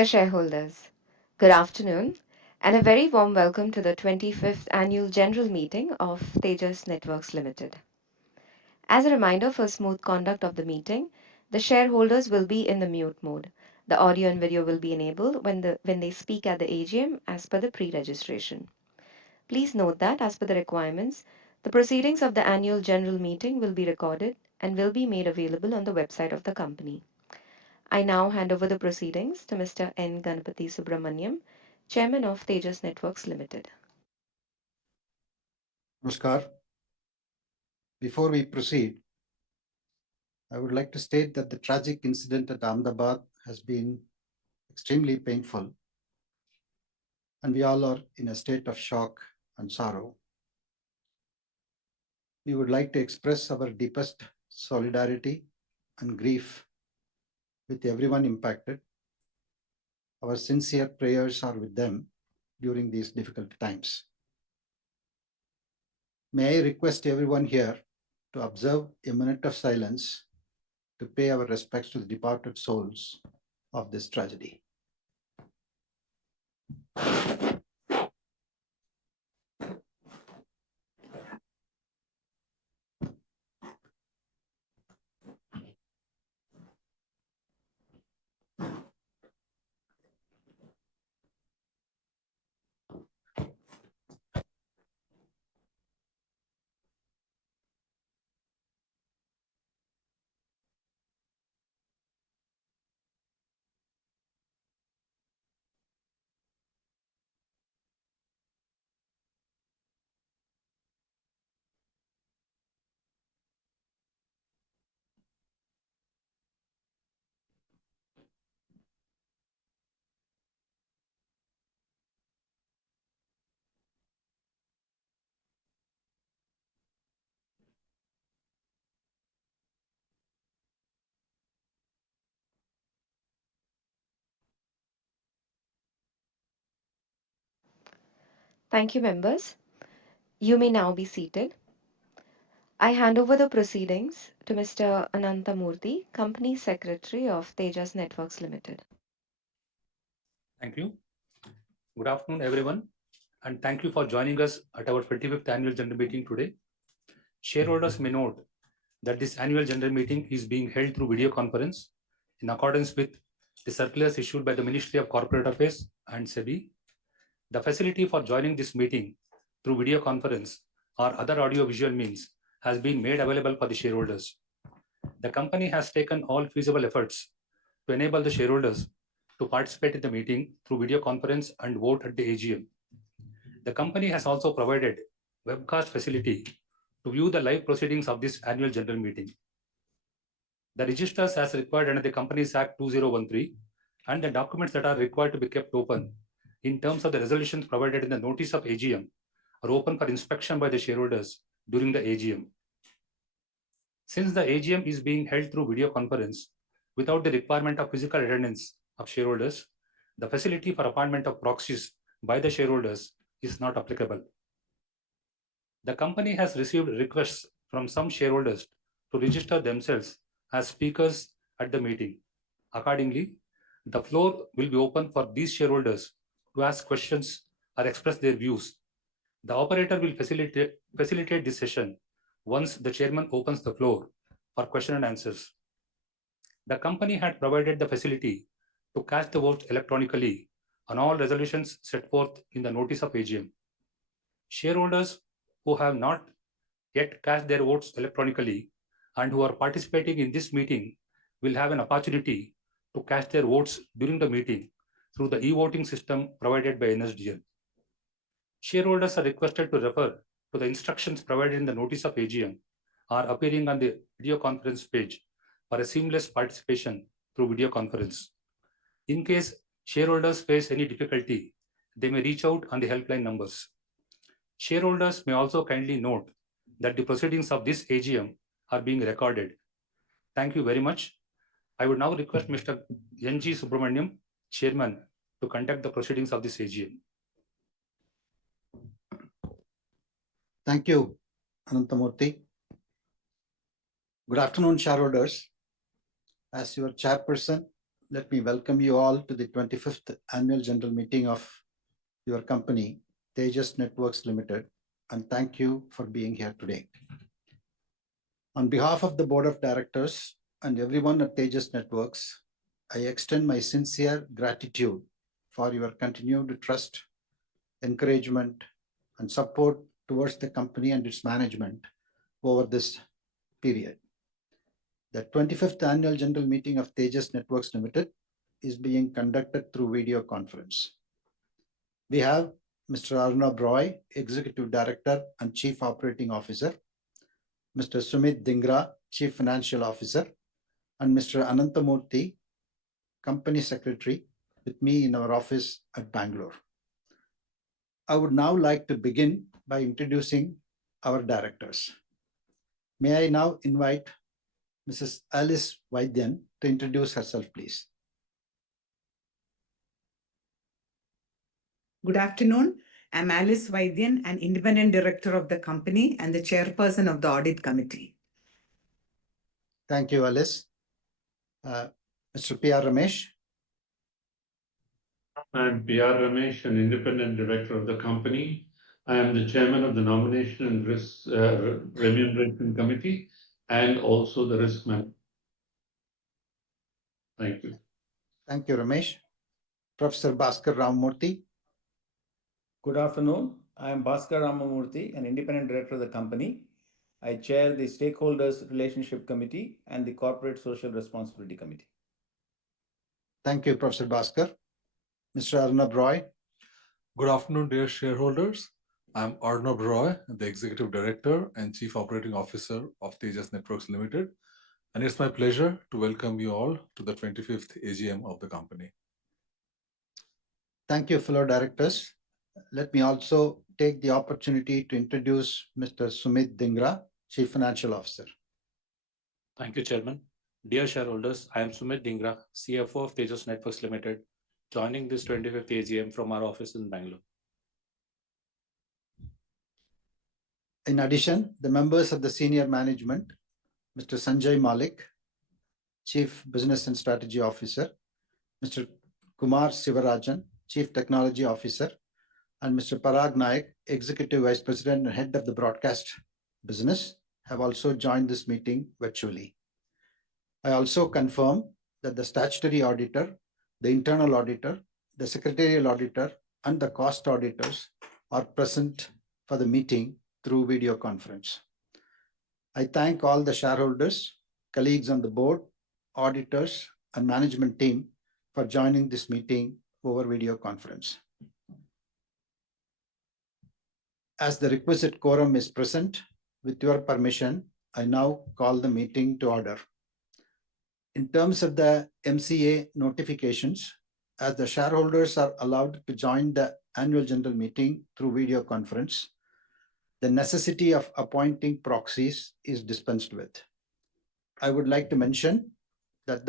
Dear shareholders, good afternoon and a very warm welcome to the 25th Annual General Meeting of Tejas Networks Limited. As a reminder for smooth conduct of the meeting, the shareholders will be in the mute mode. The audio and video will be enabled when they speak at the AGM as per the pre-registration. Please note that as per the requirements, the proceedings of the annual general meeting will be recorded and will be made available on the website of the company. I now hand over the proceedings to Mr. N. Ganapathy Subramaniam, Chairman of Tejas Networks Limited. Namaskar. Before we proceed, I would like to state that the tragic incident at Ahmedabad has been extremely painful, and we all are in a state of shock and sorrow. We would like to express our deepest solidarity and grief with everyone impacted. Our sincere prayers are with them during these difficult times. May I request everyone here to observe a minute of silence to pay our respects to the departed souls of this tragedy. Thank you, members. You may now be seated. I hand over the proceedings to Mr. Anantamurthy, Company Secretary of Tejas Networks Limited. Thank you. Good afternoon, everyone, and thank you for joining us at our 25th Annual General Meeting today. Shareholders may note that this Annual General Meeting is being held through video conference in accordance with the circulars issued by the Ministry of Corporate Affairs and SEBI. The facility for joining this meeting through video conference or other audio-visual means has been made available for the shareholders. The company has taken all feasible efforts to enable the shareholders to participate in the meeting through video conference and vote at the AGM. The company has also provided webcast facility to view the live proceedings of this annual general meeting. The registers as required under the Companies Act 2013 and the documents that are required to be kept open in terms of the resolutions provided in the notice of AGM are open for inspection by the shareholders during the AGM. Since the AGM is being held through video conference without the requirement of physical attendance of shareholders, the facility for appointment of proxies by the shareholders is not applicable. The company has received requests from some shareholders to register themselves as speakers at the meeting. Accordingly, the floor will be open for these shareholders to ask questions or express their views. The operator will facilitate this session once the chairman opens the floor for question and answers. The company had provided the facility to cast the vote electronically on all resolutions set forth in the notice of AGM. Shareholders who have not yet cast their votes electronically and who are participating in this meeting will have an opportunity to cast their votes during the meeting through the e-voting system provided by NSDL. Shareholders are requested to refer to the instructions provided in the notice of AGM or appearing on the video conference page for a seamless participation through video conference. In case shareholders face any difficulty, they may reach out on the helpline numbers. Shareholders may also kindly note that the proceedings of this AGM are being recorded. Thank you very much. I would now request Mr. N.G. Subramaniam, Chairman, to conduct the proceedings of this AGM. Thank you, Anantamurthy. Good afternoon, shareholders. As your chairperson, let me welcome you all to the 25th Annual General Meeting of your company, Tejas Networks Limited, and thank you for being here today. On behalf of the Board of Directors and everyone at Tejas Networks, I extend my sincere gratitude for your continued trust, encouragement, and support towards the company and its management over this period. The 25th Annual General Meeting of Tejas Networks Limited is being conducted through video conference. We have Mr. Arnab Roy, Executive Director and Chief Operating Officer, Mr. Sumit Dhingra, Chief Financial Officer, and Mr. Anantamurthy, Company Secretary, with me in our office at Bangalore. I would now like to begin by introducing our directors. May I now invite Mrs. Alice Vaidyan to introduce herself, please. Good afternoon. I'm Alice Vaidyan, an independent director of the company and the chairperson of the audit committee. Thank you, Alice. Mr. P.R. Ramesh. I'm P.R. Ramesh, an independent director of the company. I am the chairman of the Nomination and Risk Remuneration Committee and also the Risk Man. Thank you. Thank you, Ramesh. Professor Bhaskar Ramamurthy. Good afternoon. I am Bhaskar Ramamurthy, an independent director of the company. I chair the Stakeholders Relationship Committee and the Corporate Social Responsibility Committee. Thank you, Professor Bhaskar. Mr. Arnab Roy. Good afternoon, dear shareholders. I'm Arnab Roy, the Executive Director and Chief Operating Officer of Tejas Networks Limited. And it's my pleasure to welcome you all to the 25th AGM of the company. Thank you, fellow directors. Let me also take the opportunity to introduce Mr. Sumit Dhingra, Chief Financial Officer. Thank you, Chairman. Dear shareholders, I am Sumit Dhingra, CFO of Tejas Networks Limited, joining this 25th AGM from our office in Bangalore. In addition, the members of the senior management, Mr. Sanjay Malik, Chief Business and Strategy Officer, Mr. Kumar Sivarajan, Chief Technology Officer, and Mr. Parag Naik, Executive Vice President and Head of the Broadcast Business, have also joined this meeting virtually. I also confirm that the statutory auditor, the internal auditor, the secretarial auditor, and the cost auditors are present for the meeting through video conference. I thank all the shareholders, colleagues on the board, auditors, and management team for joining this meeting over video conference. As the requisite quorum is present, with your permission, I now call the meeting to order. In terms of the MCA notifications, as the shareholders are allowed to join the annual general meeting through video conference, the necessity of appointing proxies is dispensed with. I would like to mention that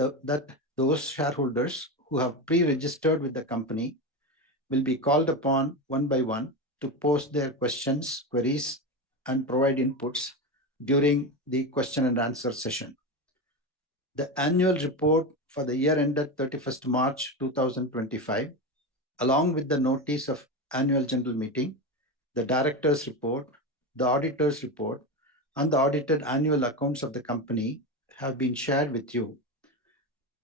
those shareholders who have pre-registered with the company will be called upon one by one to post their questions, queries, and provide inputs during the question and answer session. The annual report for the year ended 31st March 2025, along with the notice of annual general meeting, the director's report, the auditor's report, and the audited annual accounts of the company have been shared with you.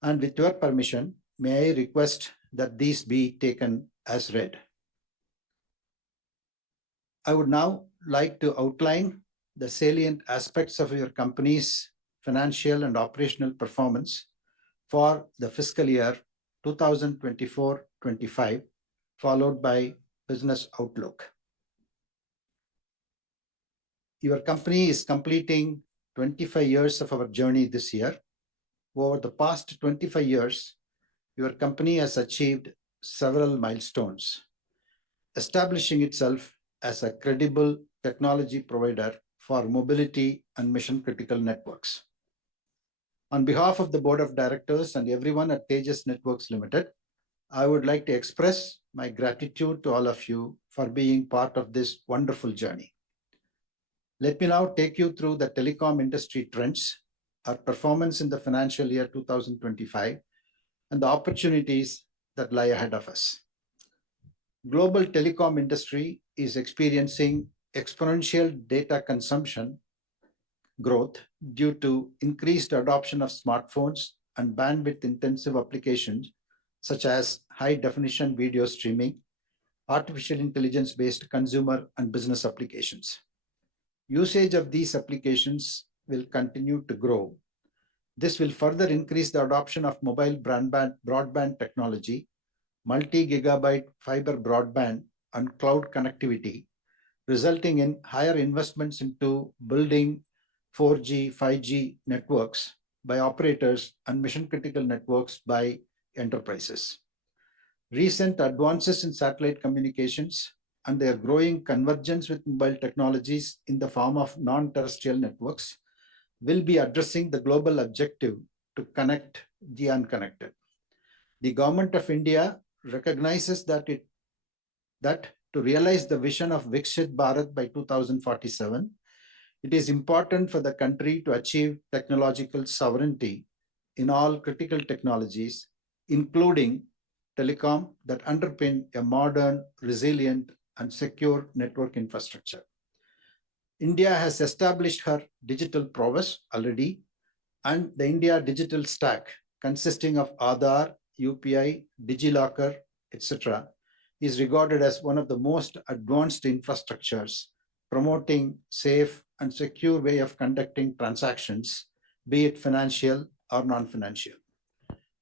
And with your permission, may I request that these be taken as read. I would now like to outline the salient aspects of your company's financial and operational performance for the fiscal year 2024-25, followed by business outlook. Your company is completing 25 years of our journey this year. Over the past 25 years, your company has achieved several milestones, establishing itself as a credible technology provider for mobility and mission-critical networks. On behalf of the Board of Directors and everyone at Tejas Networks Limited, I would like to express my gratitude to all of you for being part of this wonderful journey. Let me now take you through the telecom industry trends, our performance in the financial year 2025, and the opportunities that lie ahead of us. Global telecom industry is experiencing exponential data consumption growth due to increased adoption of smartphones and bandwidth intensive applications such as high definition video streaming, artificial intelligence based consumer and business applications. Usage of these applications will continue to grow. This will further increase the adoption of mobile broadband technology, multi gigabyte fiber broadband, and cloud connectivity, resulting in higher investments into building 4G, 5G networks by operators and mission critical networks by enterprises. Recent advances in satellite communications and their growing convergence with mobile technologies in the form of non terrestrial networks will be addressing the global objective to connect the unconnected. The Government of India recognizes that to realize the vision of Viksit Bharat by 2047, it is important for the country to achieve technological sovereignty in all critical technologies, including telecom, that underpin a modern, resilient, and secure network infrastructure. India has established her digital prowess already, and the India digital stack, consisting of Aadhaar, UPI, DigiLocker, etc., is regarded as one of the most advanced infrastructures promoting safe and secure way of conducting transactions, be it financial or non-financial.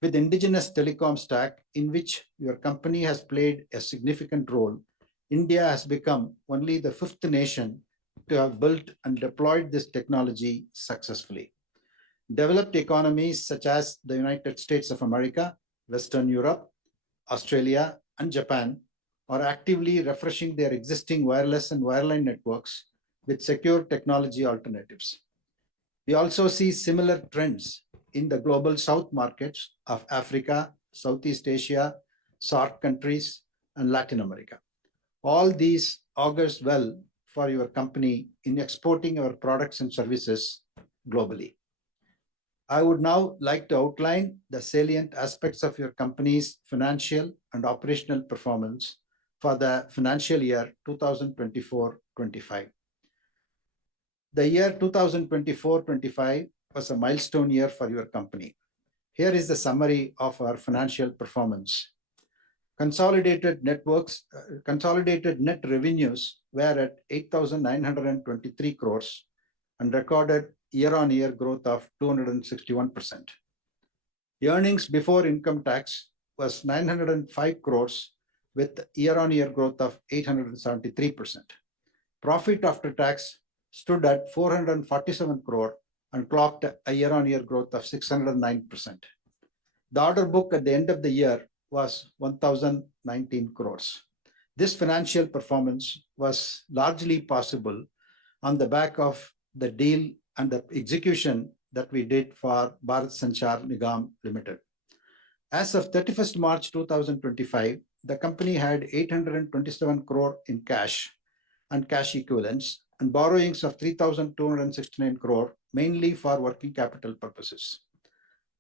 With indigenous telecom stack, in which your company has played a significant role, India has become only the fifth nation to have built and deployed this technology successfully. Developed economies such as the United States of America, Western Europe, Australia, and Japan are actively refreshing their existing wireless and wireline networks with secure technology alternatives. We also see similar trends in the global south markets of Africa, Southeast Asia, SAARC countries, and Latin America. All these augurs well for your company in exporting our products and services globally. I would now like to outline the salient aspects of your company's financial and operational performance for the financial year 2024-25. The year 2024-25 was a milestone year for your company. Here is the summary of our financial performance. Consolidated net revenues were at 8,923 crores and recorded year-on-year growth of 261%. Earnings before income tax was 905 crores with year-on-year growth of 873%. Profit after tax stood at 447 crore and clocked a year-on-year growth of 609%. The order book at the end of the year was 1,019 crores. This financial performance was largely possible on the back of the deal and the execution that we did for Bharat Sanchar Nigam Limited. As of 31st March 2025, the company had 827 crore in cash and cash equivalents and borrowings of 3,269 crore, mainly for working capital purposes.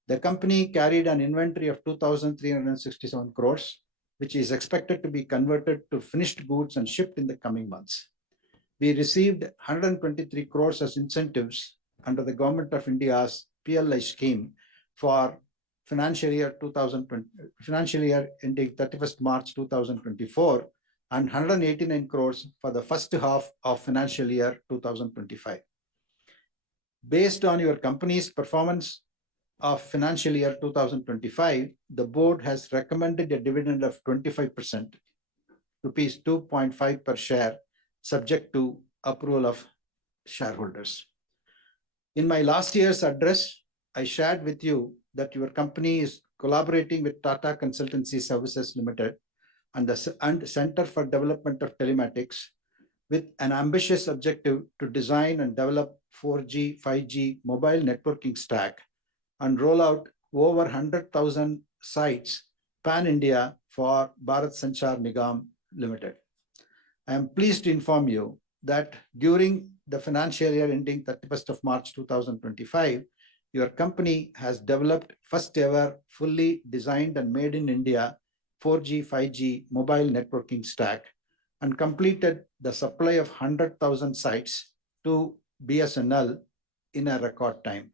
The company carried an inventory of 2,367 crores, which is expected to be converted to finished goods and shipped in the coming months. We received 123 crores as incentives under the Government of India's PLI scheme for financial year ending 31st March 2024 and 189 crores for the first half of financial year 2025. Based on your company's performance of financial year 2025, the board has recommended a dividend of 25%, rupees 2.5 per share, subject to approval of shareholders. In my last year's address, I shared with you that your company is collaborating with Tata Consultancy Services Limited and the Center for Development of Telematics with an ambitious objective to design and develop 4G, 5G mobile networking stack and roll out over 100,000 sites pan-India for Bharat Sanchar Nigam Limited. I am pleased to inform you that during the financial year ending 31st of March 2025, your company has developed first ever fully designed and made in India 4G, 5G mobile networking stack and completed the supply of 100,000 sites to BSNL in a record time.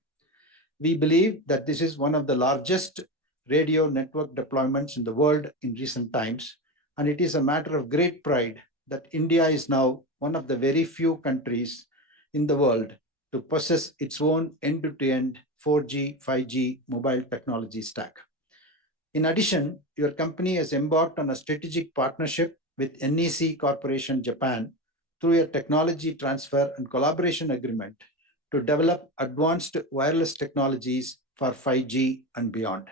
We believe that this is one of the largest radio network deployments in the world in recent times, and it is a matter of great pride that India is now one of the very few countries in the world to possess its own end-to-end 4G, 5G mobile technology stack. In addition, your company has embarked on a strategic partnership with NEC Corporation Japan through a technology transfer and collaboration agreement to develop advanced wireless technologies for 5G and beyond.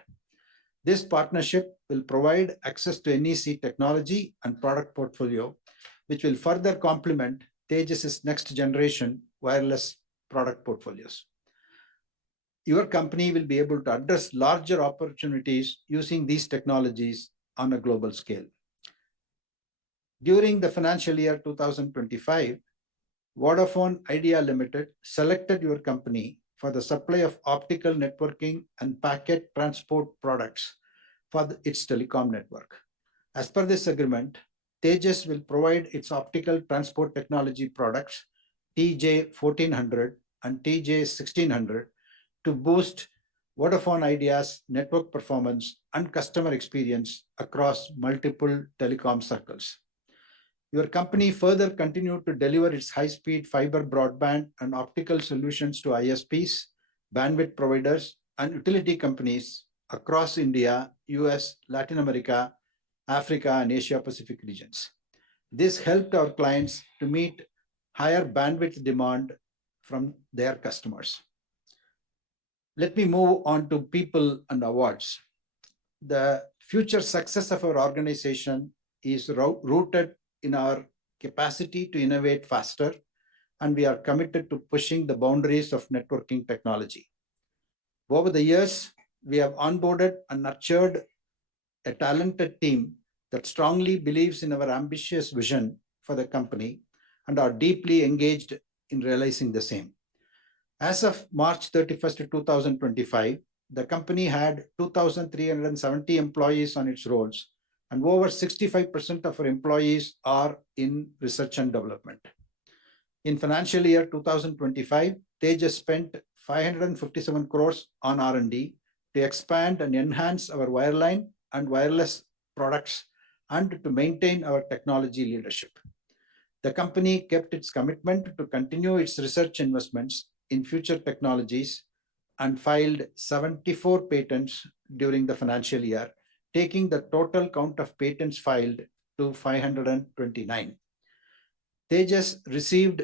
This partnership will provide access to NEC technology and product portfolio, which will further complement Tejas' next generation wireless product portfolios. Your company will be able to address larger opportunities using these technologies on a global scale. During the financial year 2025, Vodafone Idea Limited selected your company for the supply of optical networking and packet transport products for its telecom network. As per this agreement, Tejas will provide its optical transport technology products TJ 1400 and TJ 1600 to boost Vodafone Idea's network performance and customer experience across multiple telecom circles. Your company further continued to deliver its high-speed fiber broadband and optical solutions to ISPs, bandwidth providers, and utility companies across India, US, Latin America, Africa, and Asia Pacific regions. This helped our clients to meet higher bandwidth demand from their customers. Let me move on to people and awards. The future success of our organization is rooted in our capacity to innovate faster, and we are committed to pushing the boundaries of networking technology. Over the years, we have onboarded and nurtured a talented team that strongly believes in our ambitious vision for the company and are deeply engaged in realizing the same. As of March 31st, 2025, the company had 2,370 employees on its rolls, and over 65% of our employees are in research and development. In financial year 2025, Tejas spent 557 crores on R&D to expand and enhance our wireline and wireless products and to maintain our technology leadership. The company kept its commitment to continue its research investments in future technologies and filed 74 patents during the financial year, taking the total count of patents filed to 529. Tejas received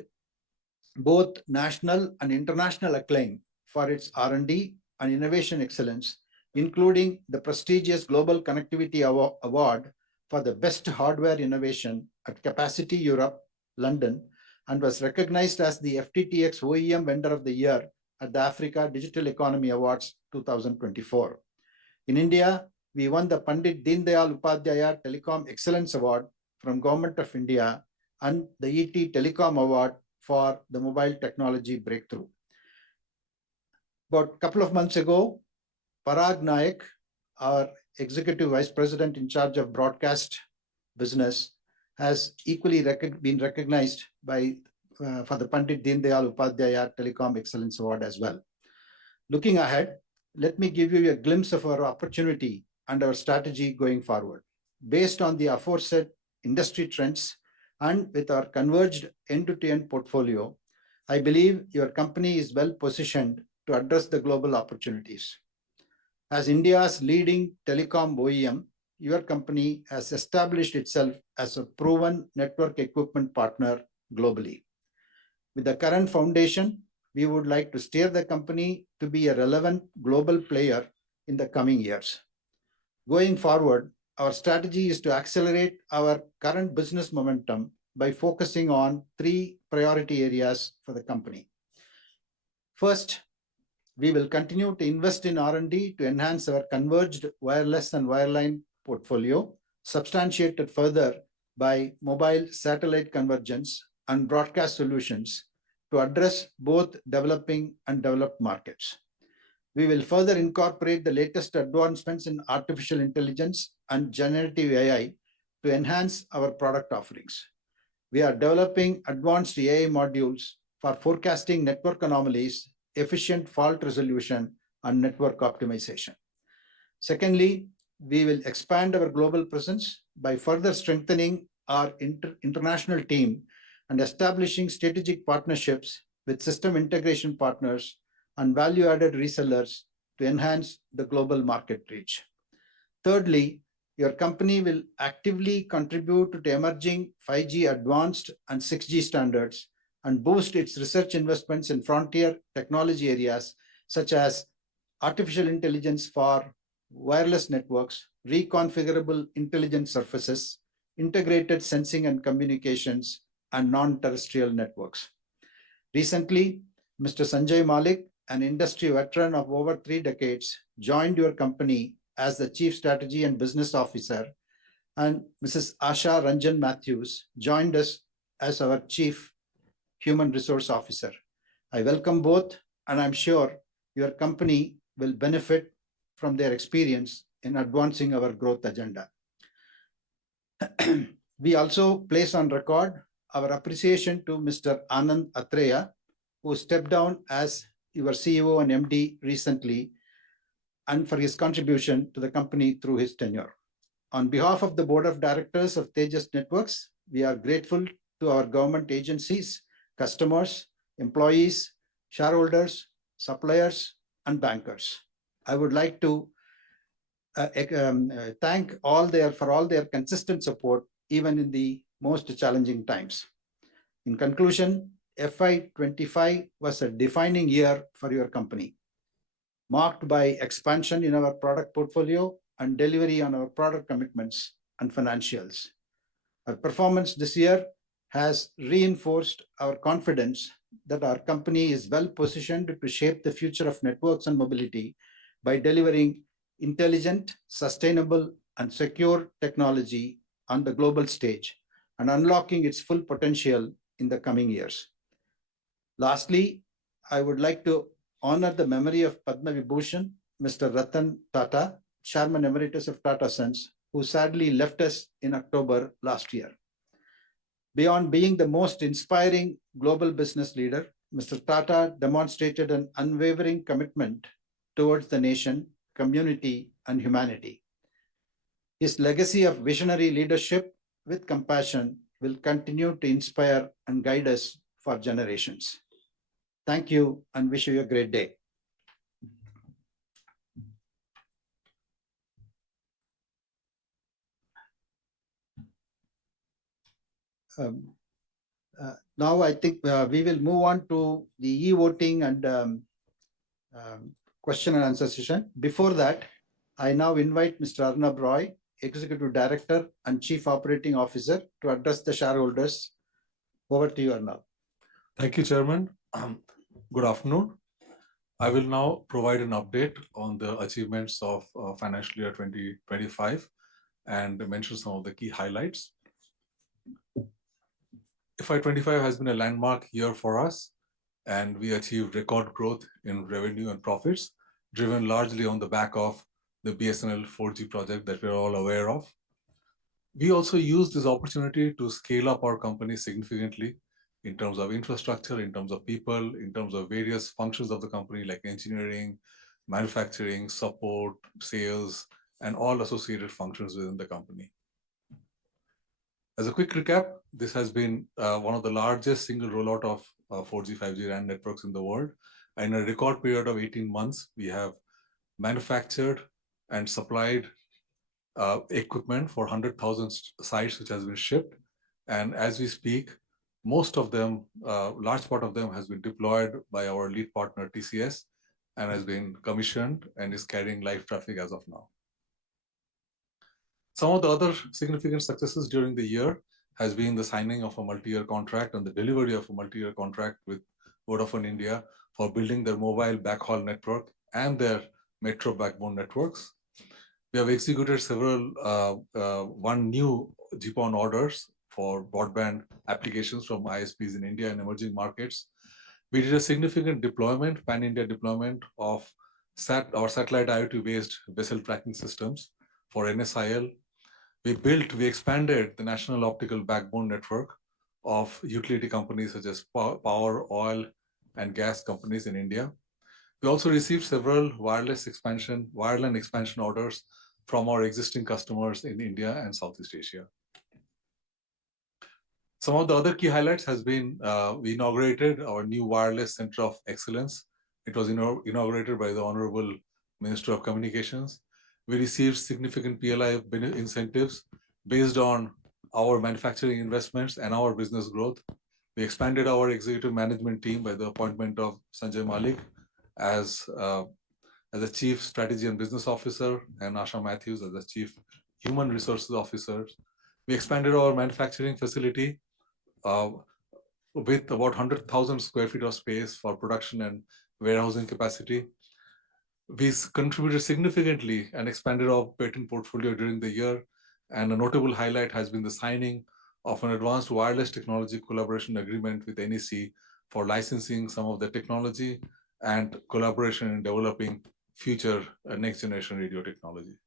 both national and international acclaim for its R&D and innovation excellence, including the prestigious Global Connectivity Award for the best hardware innovation at Capacity Europe, London, and was recognized as the FTTX OEM Vendor of the Year at the Africa Digital Economy Awards 2024. In India, we won the Pandit Deen Dayal Upadhyaya Telecom Excellence Award from Government of India and the ET Telecom Award for the mobile technology breakthrough. About a couple of months ago, Parag Naik, our Executive Vice President in charge of broadcast business, has equally been recognized for the Pandit Deen Dayal Upadhyaya Telecom Excellence Award as well. Looking ahead, let me give you a glimpse of our opportunity and our strategy going forward. Based on the aforesaid industry trends and with our converged end-to-end portfolio, I believe your company is well positioned to address the global opportunities. As India's leading telecom OEM, your company has established itself as a proven network equipment partner globally. With the current foundation, we would like to steer the company to be a relevant global player in the coming years. Going forward, our strategy is to accelerate our current business momentum by focusing on three priority areas for the company. First, we will continue to invest in R&D to enhance our converged wireless and wireline portfolio, substantiated further by mobile satellite convergence and broadcast solutions to address both developing and developed markets. We will further incorporate the latest advancements in artificial intelligence and generative AI to enhance our product offerings. We are developing advanced AI modules for forecasting network anomalies, efficient fault resolution, and network optimization. Secondly, we will expand our global presence by further strengthening our international team and establishing strategic partnerships with system integration partners and value-added resellers to enhance the global market reach. Thirdly, your company will actively contribute to emerging 5G advanced and 6G standards and boost its research investments in frontier technology areas such as artificial intelligence for wireless networks, reconfigurable intelligent surfaces, integrated sensing and communications, and non-terrestrial networks. Recently, Mr. Sanjay Malik, an industry veteran of over 3 decades, joined your company as the Chief Strategy and Business Officer, and Mrs. Asha Ranjan Matthews joined us as our Chief Human Resource Officer. I welcome both, and I'm sure your company will benefit from their experience in advancing our growth agenda. We also place on record our appreciation to Mr. Anand Atreya, who stepped down as your CEO and MD recently, and for his contribution to the company through his tenure. On behalf of the Board of Directors of Tejas Networks, we are grateful to our government agencies, customers, employees, shareholders, suppliers, and bankers. I would like to thank for all their consistent support, even in the most challenging times. In conclusion, FY25 was a defining year for your company, marked by expansion in our product portfolio and delivery on our product commitments and financials. Our performance this year has reinforced our confidence that our company is well positioned to shape the future of networks and mobility by delivering intelligent, sustainable, and secure technology on the global stage and unlocking its full potential in the coming years. Lastly, I would like to honor the memory of Padma Vibhushan, Mr. Ratan Tata, Chairman Emeritus of Tata Sons, who sadly left us in October last year. Beyond being the most inspiring global business leader, Mr. Tata demonstrated an unwavering commitment towards the nation, community, and humanity. His legacy of visionary leadership with compassion will continue to inspire and guide us for generations. Thank you and wish you a great day. Now I think we will move on to the e-voting and question and answer session. Before that, I now invite Mr. Arnab Roy, Executive Director and Chief Operating Officer, to address the shareholders. Over to you, Arnab. Thank you, Chairman. Good afternoon. I will now provide an update on the achievements of financial year 2025 and mention some of the key highlights. FY25 has been a landmark year for us, and we achieved record growth in revenue and profits, driven largely on the back of the BSNL 4G project that we're all aware of. We also used this opportunity to scale up our company significantly in terms of infrastructure, in terms of people, in terms of various functions of the company like engineering, manufacturing, support, sales, and all associated functions within the company. As a quick recap, this has been one of the largest single rollout of 4G, 5G RAN networks in the world. In a record period of 18 months, we have manufactured and supplied equipment for 100,000 sites, which has been shipped. And as we speak, most of them, large part of them has been deployed by our lead partner TCS and has been commissioned and is carrying live traffic as of now. Some of the other significant successes during the year has been the signing of a multi-year contract and the delivery of a multi-year contract with Vodafone India for building their mobile backhaul network and their metro backbone networks. We have executed one new GPON orders for broadband applications from ISPs in India and emerging markets. We did a significant deployment, pan-India deployment of our satellite IoT-based vessel tracking systems for NSIL. We expanded the national optical backbone network of utility companies such as power, oil, and gas companies in India. We also received several wireline expansion orders from our existing customers in India and Southeast Asia. Some of the other key highlights has been we inaugurated our new wireless center of excellence. It was inaugurated by the Honorable Minister of Communications. We received significant PLI incentives based on our manufacturing investments and our business growth. We expanded our executive management team by the appointment of Sanjay Malik as the Chief Strategy and Business Officer and Asha Matthews as the Chief Human Resources Officer. We expanded our manufacturing facility uh, with about 100,000 square feet of space for production and warehousing capacity. We contributed significantly and expanded our patent portfolio during the year. And a notable highlight has been the signing of an advanced wireless technology collaboration agreement with NEC for licensing some of the technology and collaboration in developing future next generation radio technology.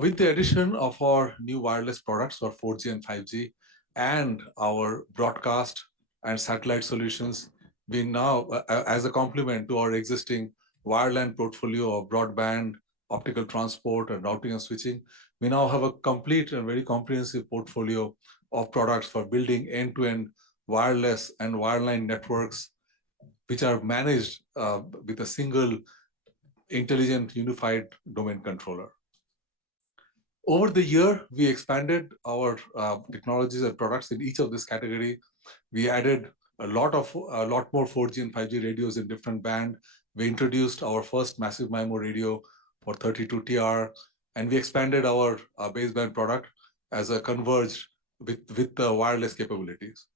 With the addition of our new wireless products for 4G and 5G and our broadcast and satellite solutions, we now, as a complement to our existing wireline portfolio of broadband, optical transport, and routing and switching, we now have a complete and very comprehensive portfolio of products for building end-to-end wireless and wireline networks, which are managed with a single intelligent unified domain controller. Over the year, we expanded our technologies and products in each of this category. We added a lot more 4G and 5G radios in different band. We introduced our first massive MIMO radio for 32TR, and we expanded our baseband product as a converged with the wireless capabilities.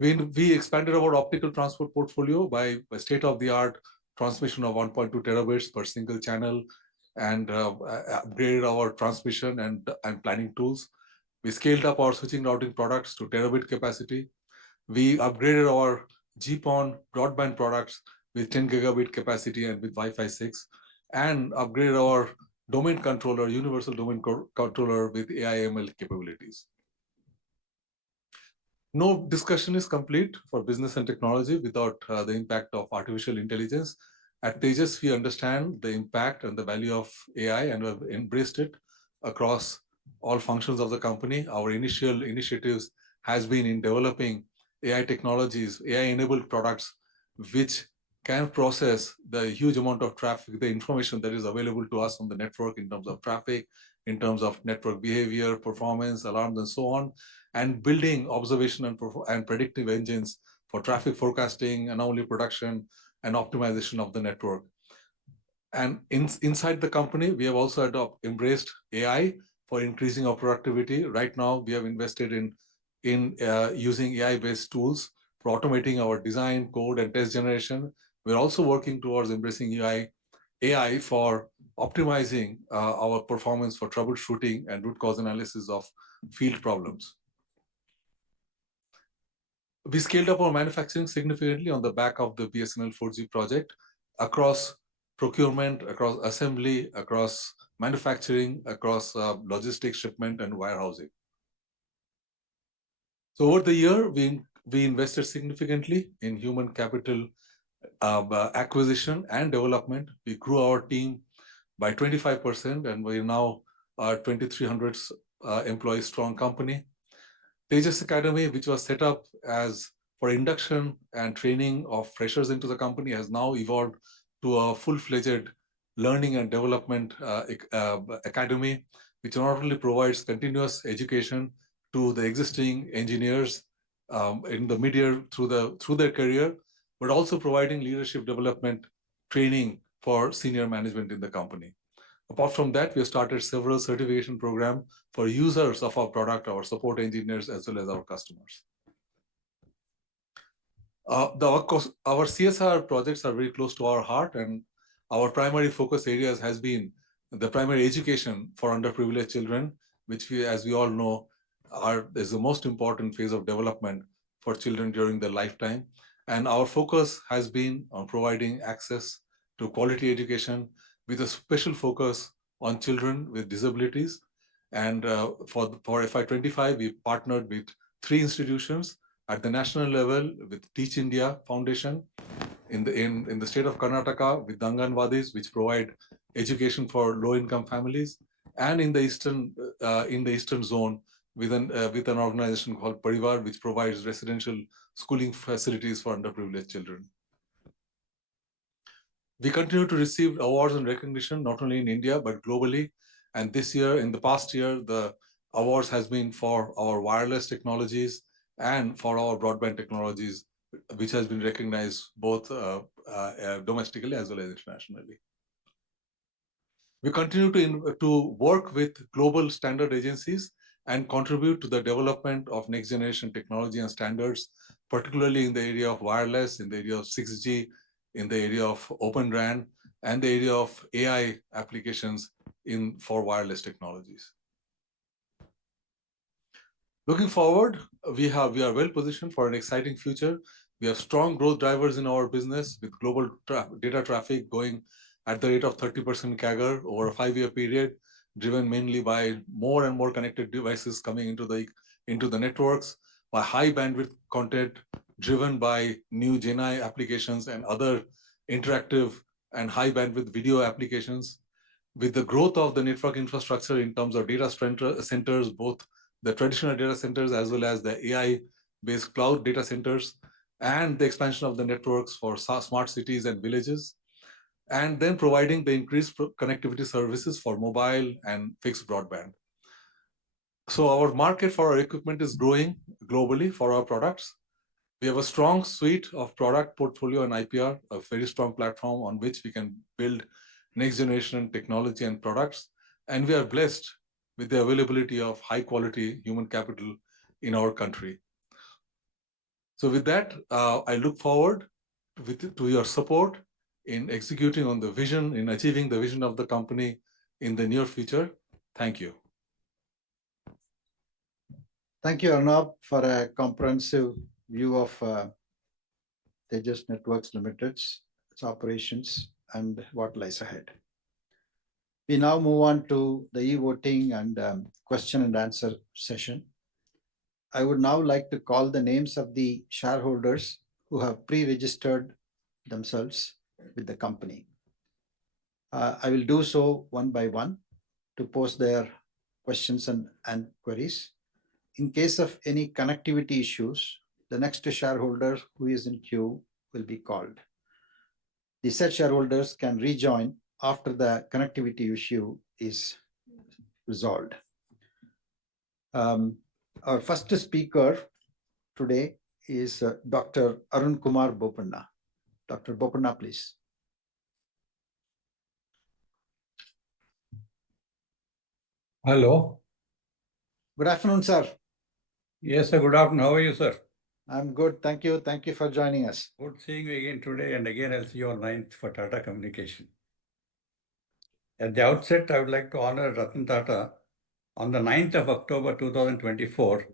We expanded our optical transport portfolio by state-of-the-art transmission of 1.2 terabits per single channel, and upgraded our transmission and planning tools. We scaled up our switching routing products to terabit capacity. We upgraded our GPON broadband products with 10 gigabit capacity and with Wi-Fi 6, and upgraded our domain controller, universal domain controller with AI/ML capabilities. No discussion is complete for business and technology without the impact of artificial intelligence. At Tejas, we understand the impact and the value of AI, and have embraced it across all functions of the company. Our initial initiatives has been in developing AI technologies, AI-enabled products, which can process the huge amount of traffic, the information that is available to us on the network in terms of traffic, in terms of network behavior, performance, alarms, and so on, and building observation and predictive engines for traffic forecasting, anomaly production, and optimization of the network. And inside the company, we have also embraced AI for increasing our productivity. Right now, we have invested in using AI-based tools for automating our design, code, and test generation. We're also working towards embracing AI for optimizing our performance for troubleshooting and root cause analysis of field problems. We scaled up our manufacturing significantly on the back of the BSNL 4G project across procurement, across assembly, across manufacturing, across logistics, shipment, and warehousing. So over the year, we invested significantly in human capital acquisition and development. We grew our team by 25%, and we now are 2,300 employee strong company. Tejas Academy, which was set up as for induction and training of freshers into the company, has now evolved to a full-fledged learning and development academy, which not only provides continuous education to the existing engineers in the mid-year through their career, but also providing leadership development training for senior management in the company. Apart from that, we have started several certification programs for users of our product, our support engineers, as well as our customers. Our CSR projects are very close to our heart, and our primary focus areas has been the primary education for underprivileged children, which as we all know, is the most important phase of development for children during their lifetime. And our focus has been on providing access to quality education with a special focus on children with disabilities. And for FY25, we partnered with 3 institutions at the national level with Teach India Foundation, in the state of Karnataka with Danganwadis, which provide education for low-income families, and in the eastern zone with an organization called Parivar, which provides residential schooling facilities for underprivileged children. We continue to receive awards and recognition not only in India but globally. And this year, in the past year, the awards has been for our wireless technologies and for our broadband technologies, which has been recognized both domestically as well as internationally. We continue to work with global standard agencies and contribute to the development of next generation technology and standards, particularly in the area of wireless, in the area of 6G, in the area of Open RAN, and the area of AI applications for wireless technologies. Looking forward, we are well positioned for an exciting future. We have strong growth drivers in our business with global data traffic going at the rate of 30% CAGR over a 5-year period, driven mainly by more and more connected devices coming into the networks, by high bandwidth content driven by new GenAI applications and other interactive and high bandwidth video applications. With the growth of the network infrastructure in terms of data centers, both the traditional data centers as well as the AI-based cloud data centers, and the expansion of the networks for smart cities and villages, and then providing the increased connectivity services for mobile and fixed broadband. So our market for our equipment is growing globally for our products. We have a strong suite of product portfolio and IPR, a very strong platform on which we can build next generation technology and products. And we are blessed with the availability of high quality human capital in our country. So with that, I look forward to your support in executing on the vision, in achieving the vision of the company in the near future. Thank you. Thank you, Arnab, for a comprehensive view of Tejas Networks Limited's its operations and what lies ahead. We now move on to the e-voting and question and answer session. I would now like to call the names of the shareholders who have pre-registered themselves with the company. I will do so one by one to pose their questions and queries. In case of any connectivity issues, the next shareholder who is in queue will be called. The said shareholders can rejoin after the connectivity issue is resolved. Our first speaker today is Dr. Arun Kumar Bopanna. Dr. Bopanna, please. Hello. Good afternoon, sir. Yes, sir. Good afternoon. How are you, sir? I'm good. Thank you. Thank you for joining us. Good seeing you again today, and again I'll see you on 9th for Tata Communication. At the outset, I would like to honor Ratan Tata. On the 9th of October 2024,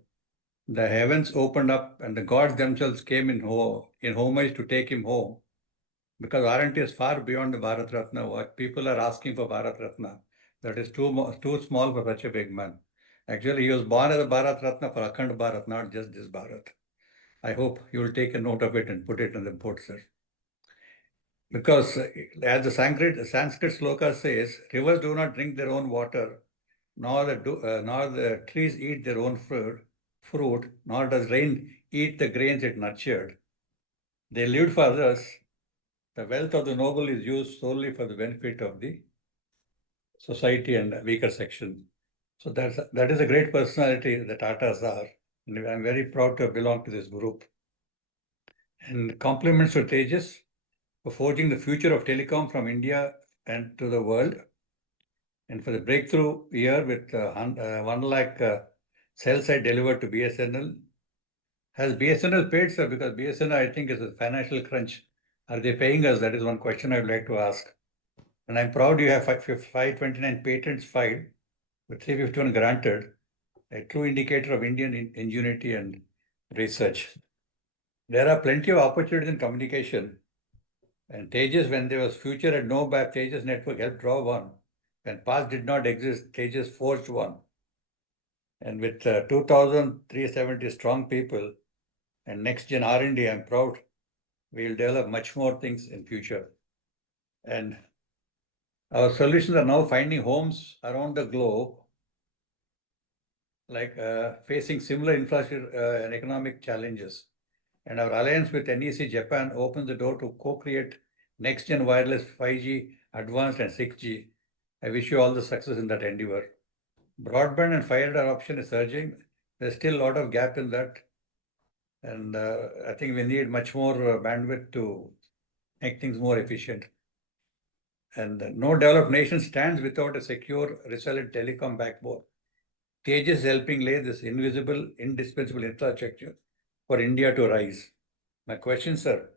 the heavens opened up and the gods themselves came in homage to take him home, because R&T is far beyond the Bharat Ratna. What people are asking for Bharat Ratna, that is too small for such a big man. Actually, he was born as a Bharat Ratna for Akhand Bharat, not just this Bharat. I hope you will take a note of it and put it on the board, sir. Because as the Sanskrit sloka says, rivers do not drink their own water, nor the trees eat their own fruit, nor does rain eat the grains it nurtured. They lived for others. The wealth of the noble is used solely for the benefit of the society and the weaker section. So that is a great personality the Tatas are. And I'm very proud to belong to this group. And compliments to Tejas for forging the future of telecom from India and to the world. And for the breakthrough year with 1 lakh cell site delivered to BSNL. Has BSNL paid, sir? Because BSNL, I think, is a financial crunch. Are they paying us? That is one question I'd like to ask. And I'm proud you have 529 patents filed with 351 granted, a true indicator of Indian ingenuity and research. There are plenty of opportunities in communication. And Tejas, when there was future and no map, Tejas network helped draw one. When past did not exist, Tejas forged one. And with 2,370 strong people and next gen R&D, I'm proud we will develop much more things in future. And our solutions are now finding homes around the globe, like facing similar infrastructure and economic challenges. And our alliance with NEC Japan opens the door to co-create next-gen wireless 5G, advanced and 6G. I wish you all the success in that endeavor. Broadband and fiber adoption is surging. There's still a lot of gap in that. And I think we need much more bandwidth to make things more efficient. And no developed nation stands without a secure, resilient telecom backbone. Tejas is helping lay this invisible, indispensable infrastructure for India to rise. My question, sir,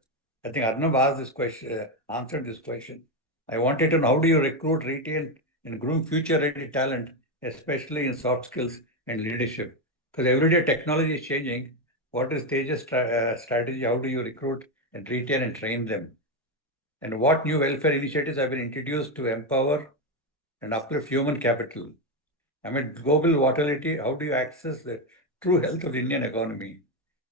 I think Arnab asked this question, answered this question. I wanted to know, how do you recruit, retain, and groom future-ready talent, especially in soft skills and leadership? Because everyday technology is changing. What is Tejas' strategy? How do you recruit and retain and train them? And what new welfare initiatives have been introduced to empower and uplift human capital? Amid global volatility, how do you access the true health of the Indian economy?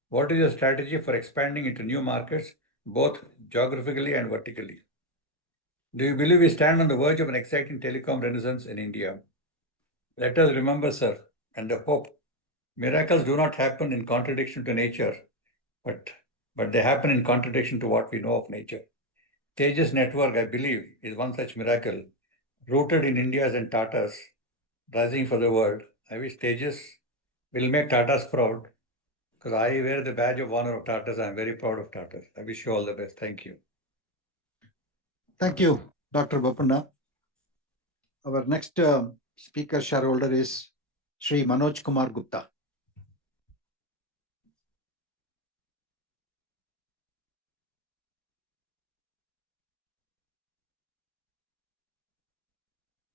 What is your strategy for expanding into new markets, both geographically and vertically? Do you believe we stand on the verge of an exciting telecom renaissance in India? Let us remember, sir, and the hope. Miracles do not happen in contradiction to nature, but they happen in contradiction to what we know of nature. Tejas network, I believe, is one such miracle, rooted in India's and Tata's, rising for the world. I wish Tejas will make Tata's proud, because I wear the badge of honor of Tata's. I'm very proud of Tata's. I wish you all the best. Thank you. Thank you, Dr. Bopanna. Our next speaker shareholder is Sri Manoj Kumar Gupta.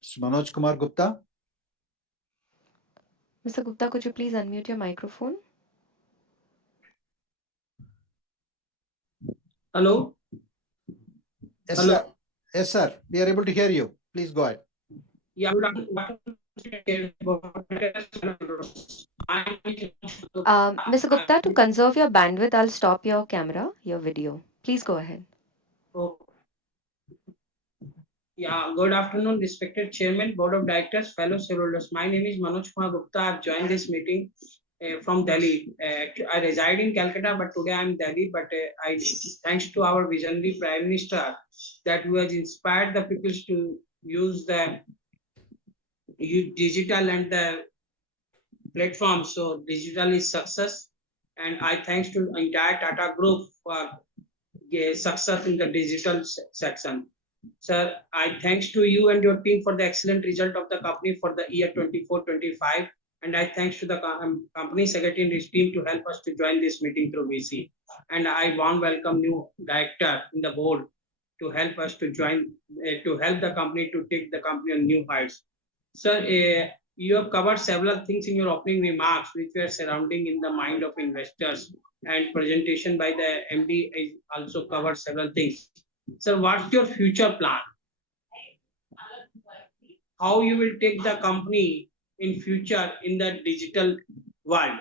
Mr. Manoj Kumar Gupta. Mr. Gupta, could you please unmute your microphone? Hello. Yes, Hello. sir. Yes, sir. We are able to hear you. Please go ahead. Yeah, Mr. Gupta, to conserve your bandwidth, I'll stop your camera, your video. Please go ahead. Oh, yeah, good afternoon, respected Chairman, Board of Directors, fellow shareholders. My name is Manoj Kumar Gupta. I've joined this meeting from Delhi. I reside in Calcutta, but today I'm in Delhi. But I, thanks to our visionary Prime Minister, that who has inspired the people to use the digital and the platform. So digital is success, and I thanks to entire Tata Group for success in the digital section. Sir, I thanks to you and your team for the excellent result of the company for the year 24-25. And I thanks to the company secretary and his team to help us to join this meeting through VC. And I want welcome new director in the board to help us to join, to help the company to take the company on new heights. Sir, you have covered several things in your opening remarks, which were surrounding in the mind of investors, and presentation by the MD also covered several things. Sir, what's your future plan? How you will take the company in future in the digital world?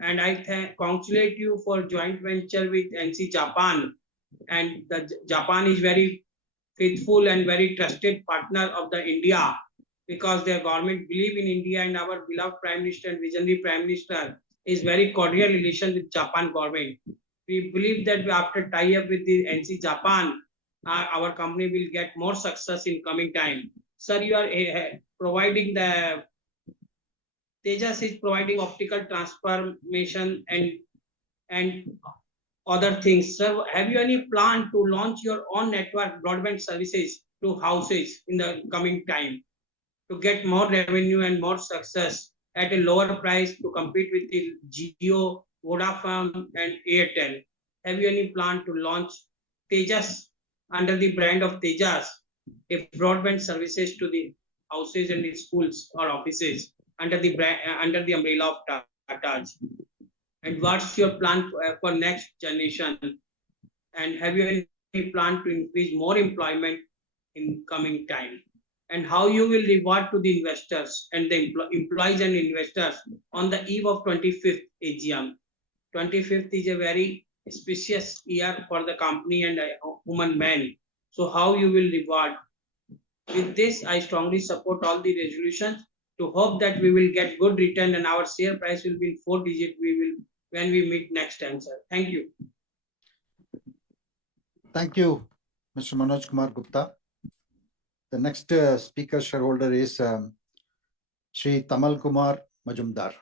And I congratulate you for joint venture with NC Japan. And the Japan is very faithful and very trusted partner of the India, because their government believe in India, and our beloved Prime Minister and visionary Prime Minister is very cordial relation with Japan government. We believe that after tie up with the NC Japan, our company will get more success in coming time. Sir, you are providing the Tejas is providing optical transformation and other things. Sir, have you any plan to launch your own network broadband services to houses in the coming time to get more revenue and more success at a lower price to compete with the Jio, Vodafone, and Airtel? Have you any plan to launch Tejas under the brand of Tejas, if broadband services to the houses and the schools or offices under the brand, under the umbrella of Tata's? And what's your plan for next generation? And have you any plan to increase more employment in coming time? And how you will reward to the investors and the employees and investors on the eve of 25th AGM. 25th is a very auspicious year for the company and a human man. So how you will reward? With this, I strongly support all the resolutions to hope that we will get good return and our share price will be in 4 digit. We will when we meet next time, sir. Thank you. Thank you, Mr. Manoj Kumar Gupta. The next speaker shareholder is Shri Tamal Kumar Majumdar.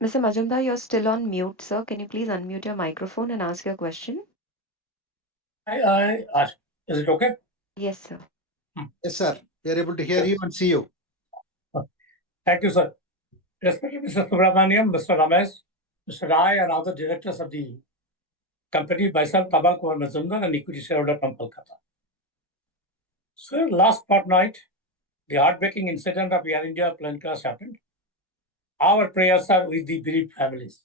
Mr. Majumdar, you're still on mute, sir. Can you please unmute your microphone and ask your question? Is it okay? Yes, sir. Yes, sir. We are able to hear Yes. you and see you. Thank you, sir. Respected Mr. Subramaniam, Mr. Ramesh, Mr. Rai, and other directors of the company, myself, Tamal Kumar Majumdar, and equity shareholder from Kolkata. Sir, last fortnight, the heartbreaking incident of Air India plane crash happened. Our prayers are with the bereaved families.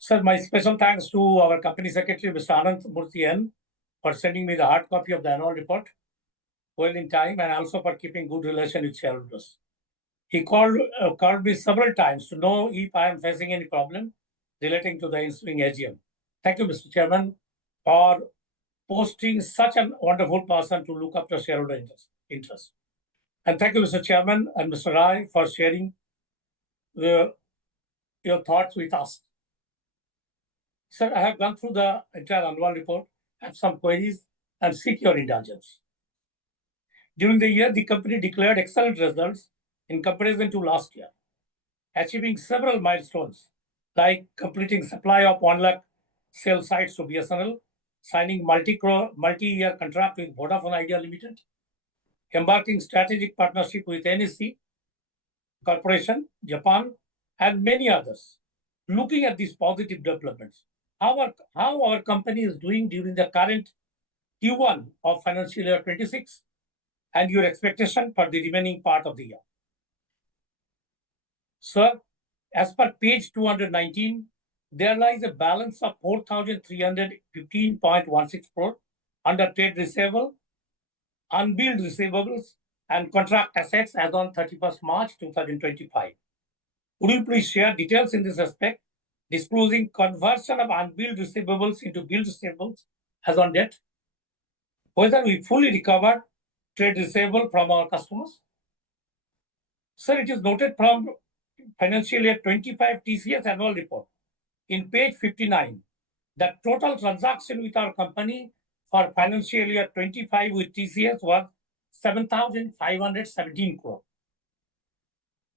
Sir, my special thanks to our company secretary, Mr. Anand Murthy N, for sending me the hard copy of the annual report well in time, and also for keeping good relation with shareholders. He called me several times to know if I am facing any problem relating to the ensuing AGM. Thank you, Mr. Chairman, for posting such a wonderful person to look after shareholder interest. And thank you, Mr. Chairman and Mr. Rai, for sharing your thoughts with us. Sir, I have gone through the entire annual report, have some queries, and seek your indulgence. During the year, the company declared excellent results in comparison to last year, achieving several milestones like completing supply of 1 lakh cell sites to BSNL, signing multi-year contract with Vodafone Idea Limited, embarking strategic partnership with NEC Corporation, Japan, and many others. Looking at these positive developments, how our company is doing during the current Q1 of financial year 26 and your expectation for the remaining part of the year. Sir, as per page 219, there lies a balance of 4,315.16 crore under trade receivable, unbilled receivables, and contract assets as on 31st March 2025. Would you please share details in this aspect, disclosing conversion of unbilled receivables into billed receivables as on date? Whether we fully recovered trade receivable from our customers? Sir, it is noted from financial year 25 TCS annual report in page 59 that total transaction with our company for financial year 25 with TCS was 7,517 crore.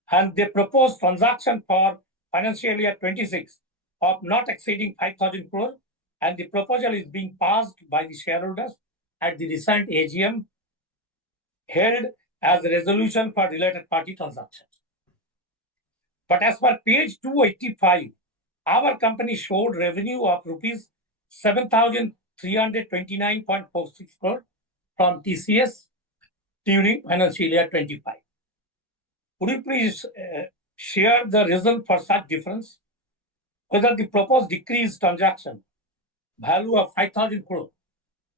And the proposed transaction for financial year 26 of not exceeding 5,000 crore, and the proposal is being passed by the shareholders at the recent AGM held as a resolution for related party transactions. But as per page 285, our company showed revenue of rupees 7,329.46 crore from TCS during financial year 25. Would you please share the reason for such difference? Whether the proposed decreased transaction value of 5,000 crore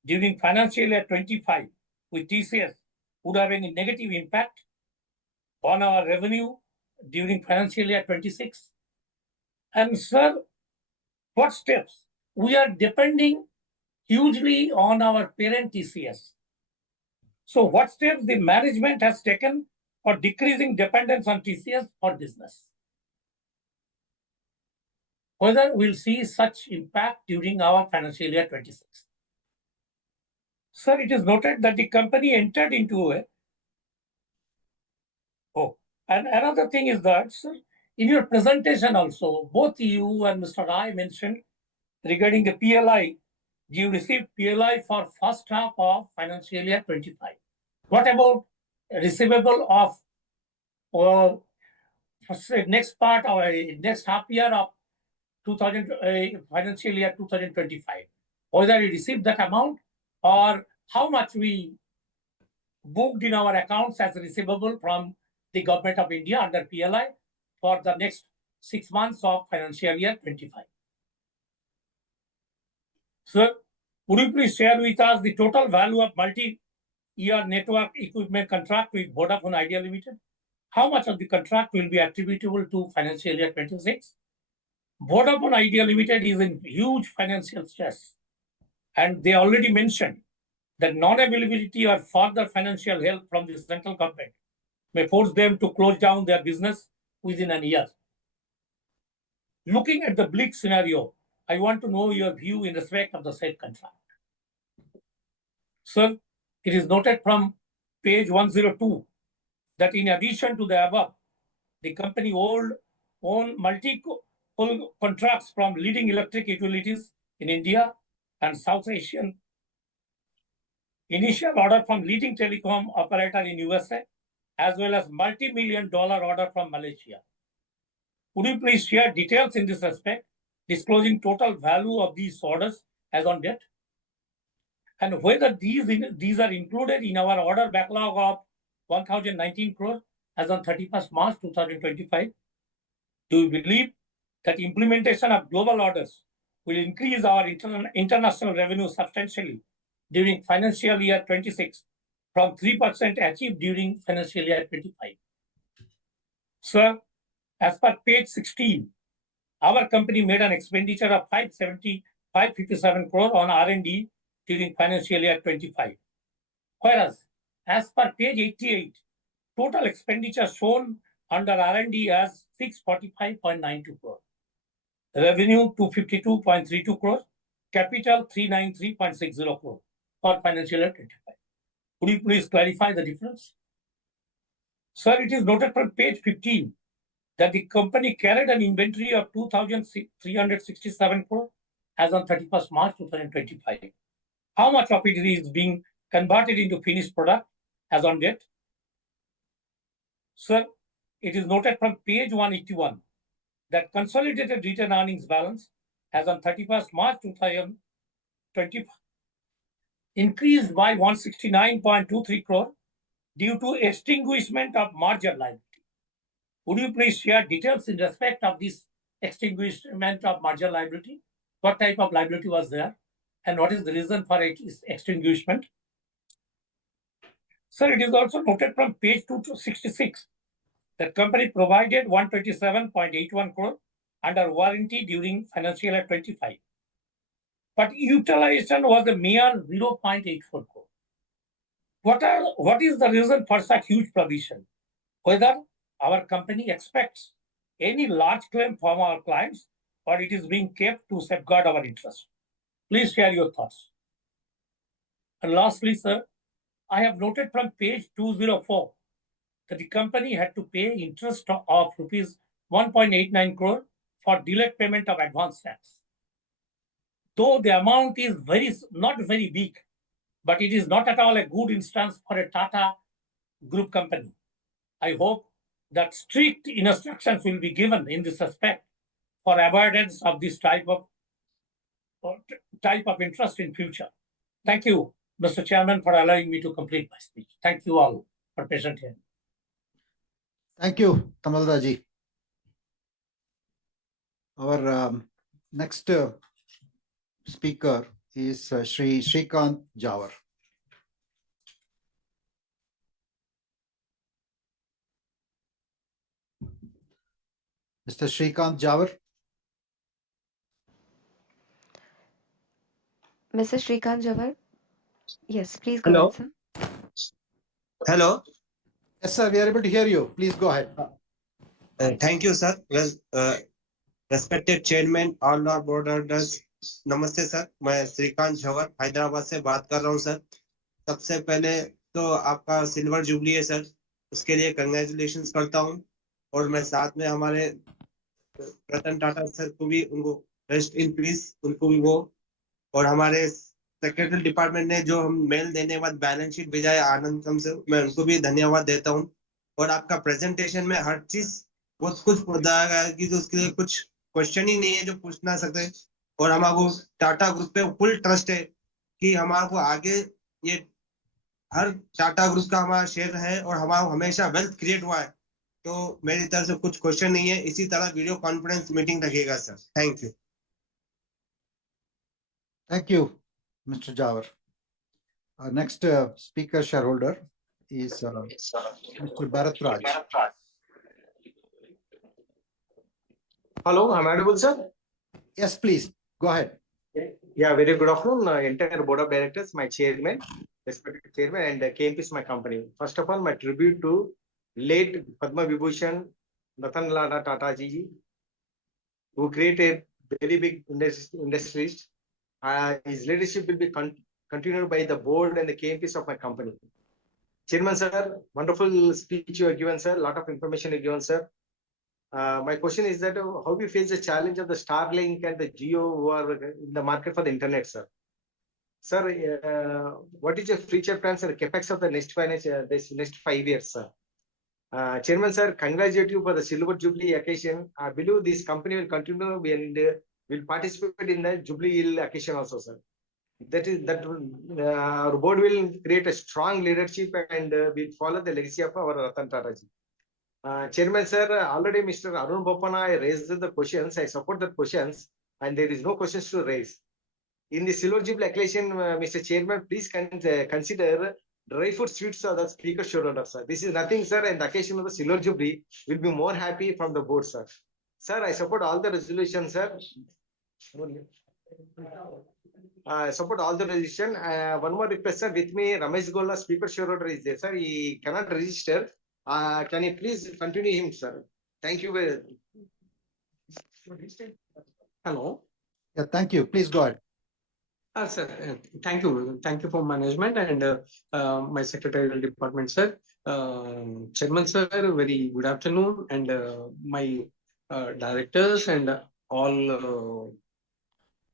during financial year 25 with TCS would have any negative impact on our revenue during financial year 26? And sir, what steps? We are depending hugely on our parent TCS. So what steps the management has taken for decreasing dependence on TCS for business? Whether we'll see such impact during our financial year 26. Sir, it is noted that the company entered into a... Oh, and another thing is that, sir, in your presentation also, both you and Mr. Rai mentioned regarding the PLI, you received PLI for first half of financial year 25. What about receivable of next part or next half year of financial year 2025. Whether we received that amount or how much we booked in our accounts as receivable from the Government of India under PLI for the next 6 months of financial year 25. Sir, would you please share with us the total value of multi-year network equipment contract with Vodafone Idea Limited? How much of the contract will be attributable to financial year 26? Vodafone Idea Limited is in huge financial stress, and they already mentioned that non-availability or further financial help from the central government may force them to close down their business within a year. Looking at the bleak scenario, I want to know your view in respect of the said contract. Sir, it is noted from page 102 that in addition to the above, the company own multiple contracts from leading electric utilities in India and South Asian. Initial order from leading telecom operator in USA, as well as multi-million-dollar order from Malaysia. Would you please share details in this respect, disclosing total value of these orders as on date? And whether these are included in our order backlog of 1,019 crore as on 31st March 2025? Do you believe that implementation of global orders will increase our international revenue substantially during financial year 26 from 3% achieved during financial year 25? Sir, as per page 16, our company made an expenditure of 557 crore on R&D during financial year 25. Whereas, as per page 88, total expenditure shown under R&D as 645.92 crore. Revenue 252.32 crore, capital 393.60 crore for financial year 25. Could you please clarify the difference? Sir, it is noted from page 15 that the company carried an inventory of 2,367 crore as on 31st March 2025. How much of it is being converted into finished product as on date? Sir, it is noted from page 181 that consolidated retained earnings balance as on 31st March 2025 increased by 169.23 crore due to extinguishment of merger liability. Would you please share details in respect of this extinguishment of merger liability? What type of liability was there? And what is the reason for its extinguishment? Sir, it is also noted from page 266 that company provided 127.81 crore under warranty during financial year 25. But utilization was a mere 0.84 crore. What is the reason for such huge provision? Whether our company expects any large claim from our clients or it is being kept to safeguard our interest? Please share your thoughts. And lastly, sir, I have noted from page 204 that the company had to pay interest of rupees 1.89 crore for delayed payment of advance tax. Though the amount is not very big, but it is not at all a good instance for a Tata group company. I hope that strict instructions will be given in this respect for avoidance of this type of interest in future. Thank you, Mr. Chairman, for allowing me to complete my speech. Thank you all for patient hearing. Thank you, Tamaldaji. Our next speaker is Shri Shrikant Jawar. Mr. Shrikant Jawar. Mr. Shrikant Jawar? Yes, please go Hello. ahead, sir. Hello. Yes, sir, we are able to hear you. Please go ahead. Thank you, sir. Well, respected chairman, all our board orders. नमस्ते sir, मैं श्रीकांत झवर हैदराबाद से बात कर रहा हूं sir. सबसे पहले तो आपका सिल्वर जुबली है सर, उसके लिए कंग्रेचुलेशंस करता हूं. और मैं साथ में हमारे रतन टाटा सर को भी, उनको रेस्ट इन पीस, उनको भी वो, और हमारे सेक्रेटरी डिपार्टमेंट ने जो हम मेल देने के बाद बैलेंस शीट भेजा है आनंद कम से, मैं उनको भी धन्यवाद देता हूं. और आपका प्रेजेंटेशन में हर चीज बहुत कुछ बताया गया कि जो उसके लिए कुछ क्वेश्चन ही नहीं है जो पूछ ना सकते। और हमारे टाटा ग्रुप पे फुल ट्रस्ट है कि हमारे को आगे ये हर टाटा ग्रुप का हमारा शेयर है और हमारा हमेशा वेल्थ क्रिएट हुआ है। तो मेरी तरफ से कुछ क्वेश्चन नहीं है, इसी तरह वीडियो कॉन्फ्रेंस मीटिंग रखिएगा sir. Thank you. Thank you, Mr. Jawar. Our next speaker shareholder is Mr. Bharat Raj. Hello, am I audible, sir? Yes, please go ahead. Yeah, very good afternoon, entire board of directors, my chairman, respected chairman, and KMP is my company. First of all, my tribute to late Padma Vibhushan Ratan Lala Tata ji, who created very big industries. His leadership will be continued by the board and the KMPs of my company. Chairman, sir, wonderful speech you have given, sir. Lot of information you have given, sir. My question is that how we face the challenge of the Starlink and the Geo who are in the market for the internet, sir. Sir, what is your future plans and capex of the this next 5 years, sir? Chairman, sir, congratulate you for the Silver Jubilee occasion. I believe this company will continue and will participate in the Jubilee occasion also, sir. Our board will create a strong leadership and will follow the legacy of our Ratan Tata ji. Chairman, sir, already Mr. Arun Bopana raised the questions. I support the questions, and there is no questions to raise. In the Silver Jubilee occasion, Mr. Chairman, please consider dry fruit sweets are the speaker shareholder, sir. This is nothing, sir, and the occasion of the Silver Jubilee will be more happy from the board, sir. Sir, I support all the resolutions, sir. Support all the resolution. One more request, sir. With me, Ramesh Gola, speaker shareholder is there, sir. He cannot register. Can you please continue him, sir? Thank you. Hello. Yeah, thank you. Please go ahead. Sir, thank you. Thank you for management and my secretarial department, sir. Chairman, sir, very good afternoon. And my directors and all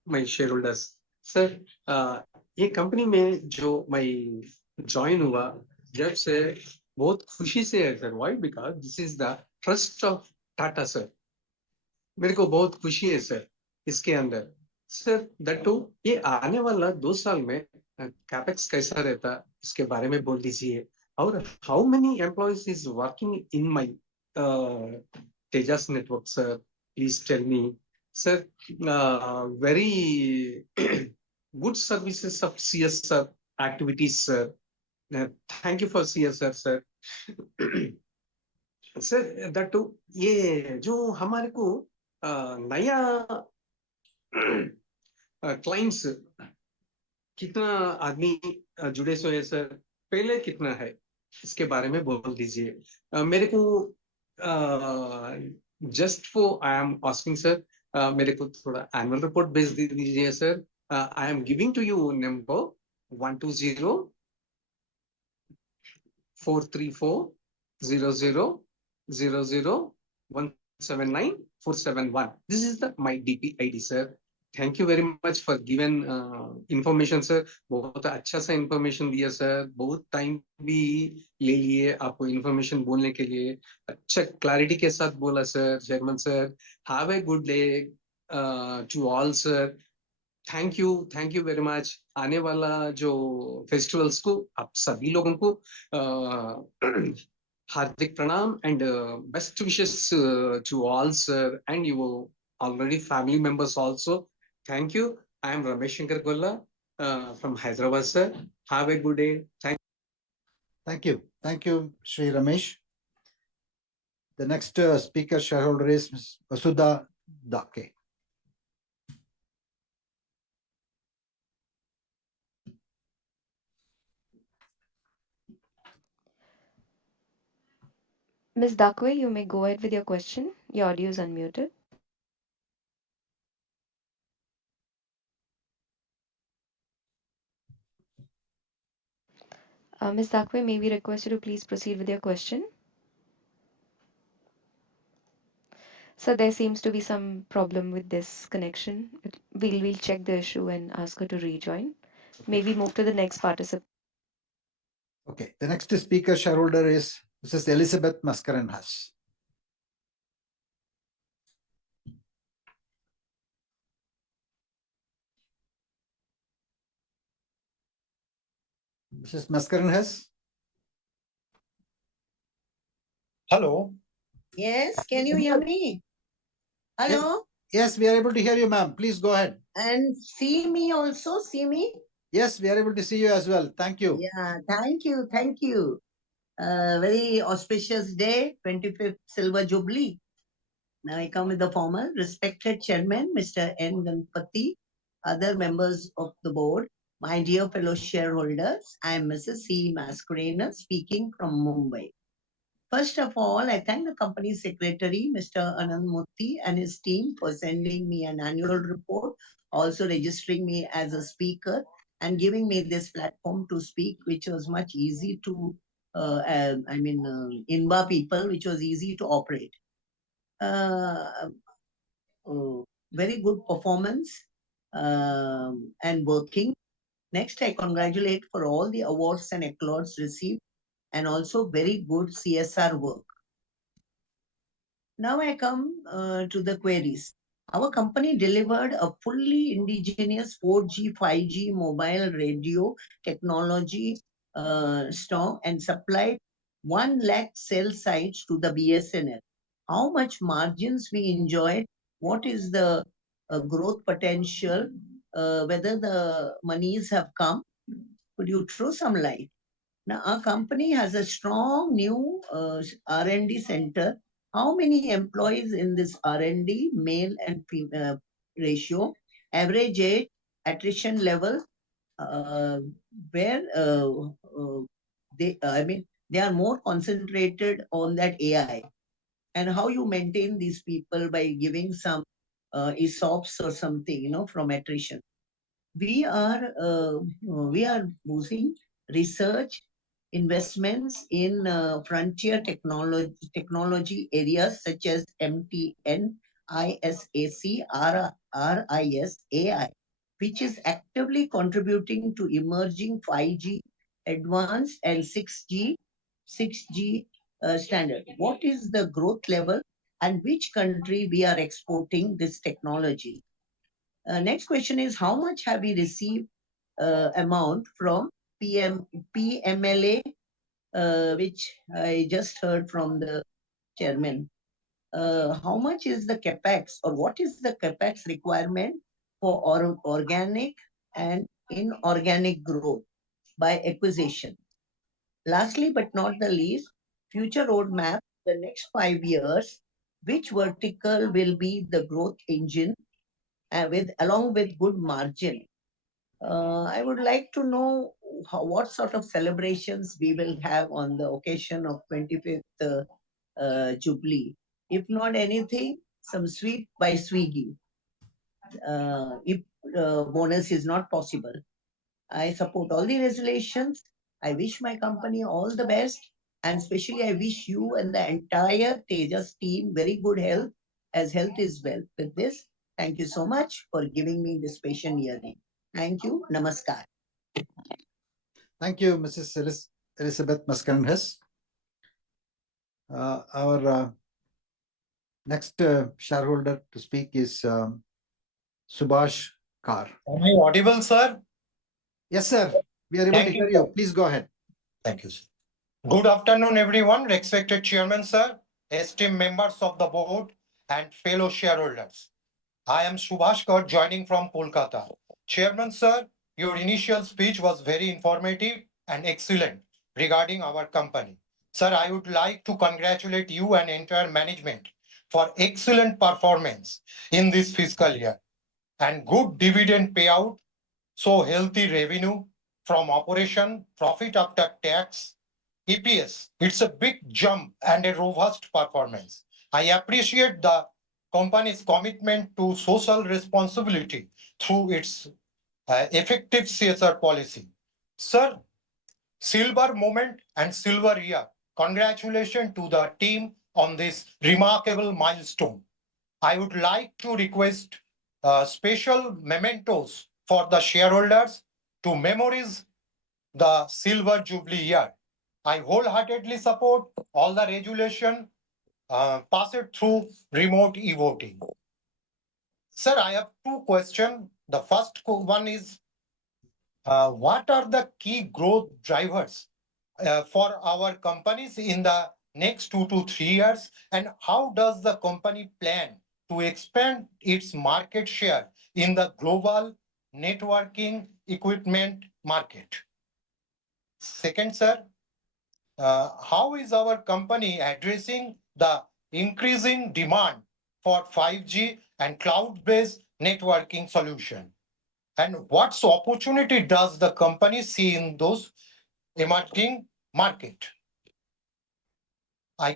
my shareholders. Sir, ये company में जो मैं join हुआ जब से बहुत खुशी से है sir. Why? Because this is the trust of Tata, sir. मेरे को बहुत खुशी है सर इसके अंदर. सर दट्टू ये आने वाला 2 साल में कैपेक्स कैसा रहता इसके बारे में बोल दीजिए. और how many employees is working in my Tejas network, sir? Please tell me, sir. Very good services of CSR activities, sir. Thank you for CSR, sir. Sir दट्टू ये जो हमारे को नया क्लाइंट्स कितना आदमी जुड़े सो है सर, पहले कितना है इसके बारे में बोल दीजिए. मेरे को just for I am asking sir, मेरे को थोड़ा एनुअल रिपोर्ट भेज दीजिए sir. I am giving to you number 120-434-00-00-179-471. This is the my DP ID, sir. Thank you very much for given information, sir. बहुत अच्छा सा information दिया sir. बहुत time भी ले लिए आपको information बोलने के लिए. अच्छा clarity के साथ बोला sir. Chairman sir, have a good day to all, sir. Thank you very much. आने वाला जो फेस्टिवल्स को आप सभी लोगों को हार्दिक प्रणाम and best wishes to all sir and you already family members also. Thank you. I am Ramesh Shankar Gola from Hyderabad, sir. Have a good day. Thank you, Shri Ramesh. The next speaker shareholder is Ms. Vasudha Dake. Ms. Dakwe, you may go ahead with your question. Your audio is unmuted. Ms. Dakwe, may we request you to please proceed with your question? So there seems to be some problem with this connection. We'll check the issue and ask her to rejoin. May we move to the next participant? Okay, the next speaker shareholder is Mrs. Elizabeth Mascarenhas. Mrs. Maskaran has. Hello. Yes, can you hear me? Hello? Yes, we are able to hear you, ma'am. Please go ahead. And see me also? See me? Yes, we are able to see you as well. Thank you. Yeah, thank you. Thank you. Very auspicious day, 25th Silver Jubilee. Now I come with the formal respected chairman, Mr. N. Ganpati, other members of the board, my dear fellow shareholders. I am Mrs. C. Mascarena speaking from Mumbai. First of all, I thank the company secretary, Mr. Anand Murthy, and his team for sending me an annual report, also registering me as a speaker and giving me this platform to speak, which was much easy to, INBA people, which was easy to operate. Uh, Very good performance and working. Next, I congratulate for all the awards and accolades received and also very good CSR work. Now I come to the queries. Our company delivered a fully indigenous 4G, 5G mobile radio technology stock and supplied 1 lakh cell sites to the BSNL. How much margins we enjoyed? What is the growth potential? Whether the monies have come? Could you throw some light? Now, our company has a strong new R&D center. How many employees in this R&D, male and female ratio? Average age, attrition level, where they are more concentrated on that AI. And how you maintain these people by giving some ESOPs or something, from attrition. We are using research investments in frontier technology areas such as MTN, ISAC, RIS, AI, which is actively contributing to emerging 5G, advanced and 6G standard. What is the growth level and which country we are exporting this technology? Next question is how much have we received amount from PMLA, which I just heard from the chairman. How much is the capex or what is the capex requirement for organic and inorganic growth by acquisition? Lastly, but not the least, future roadmap, the next 5 years, which vertical will be the growth engine along with good margin. I would like to know what sort of celebrations we will have on the occasion of 25th Jubilee. If not anything, some sweet by Swiggy. If bonus is not possible, I support all the resolutions. I wish my company all the best, and especially I wish you and the entire Tejas team very good health, as health is wealth. With this, thank you so much for giving me this patient hearing. Thank you. Namaskar. Thank you, Mrs. Elizabeth Maskaran. Our next shareholder to speak is Subhash Kar. Am I audible, sir? Yes, sir. We are able to hear you. Please go ahead. Thank you, sir. Good afternoon, everyone. Respected Chairman, sir, esteemed members of the board, and fellow shareholders. I am Subhash Kar, joining from Kolkata. Chairman, sir, your initial speech was very informative and excellent regarding our company. Sir, I would like to congratulate you and entire management for excellent performance in this fiscal year and good dividend payout, so healthy revenue from operation, profit after tax, EPS. It's a big jump and a robust performance. I appreciate the company's commitment to social responsibility through its effective CSR policy. Sir, silver moment and silver year. Congratulations to the team on this remarkable milestone. I would like to request special mementos for the shareholders to memorize the silver jubilee year. I wholeheartedly support all the resolution passed through remote e-voting. Sir, I have two questions. The first one is what are the key growth drivers for our companies in the next 2 to 3 years, and how does the company plan to expand its market share in the global networking equipment market? Second, sir, how is our company addressing the increasing demand for 5G and cloud-based networking solution? And what opportunity does the company see in those emerging market? I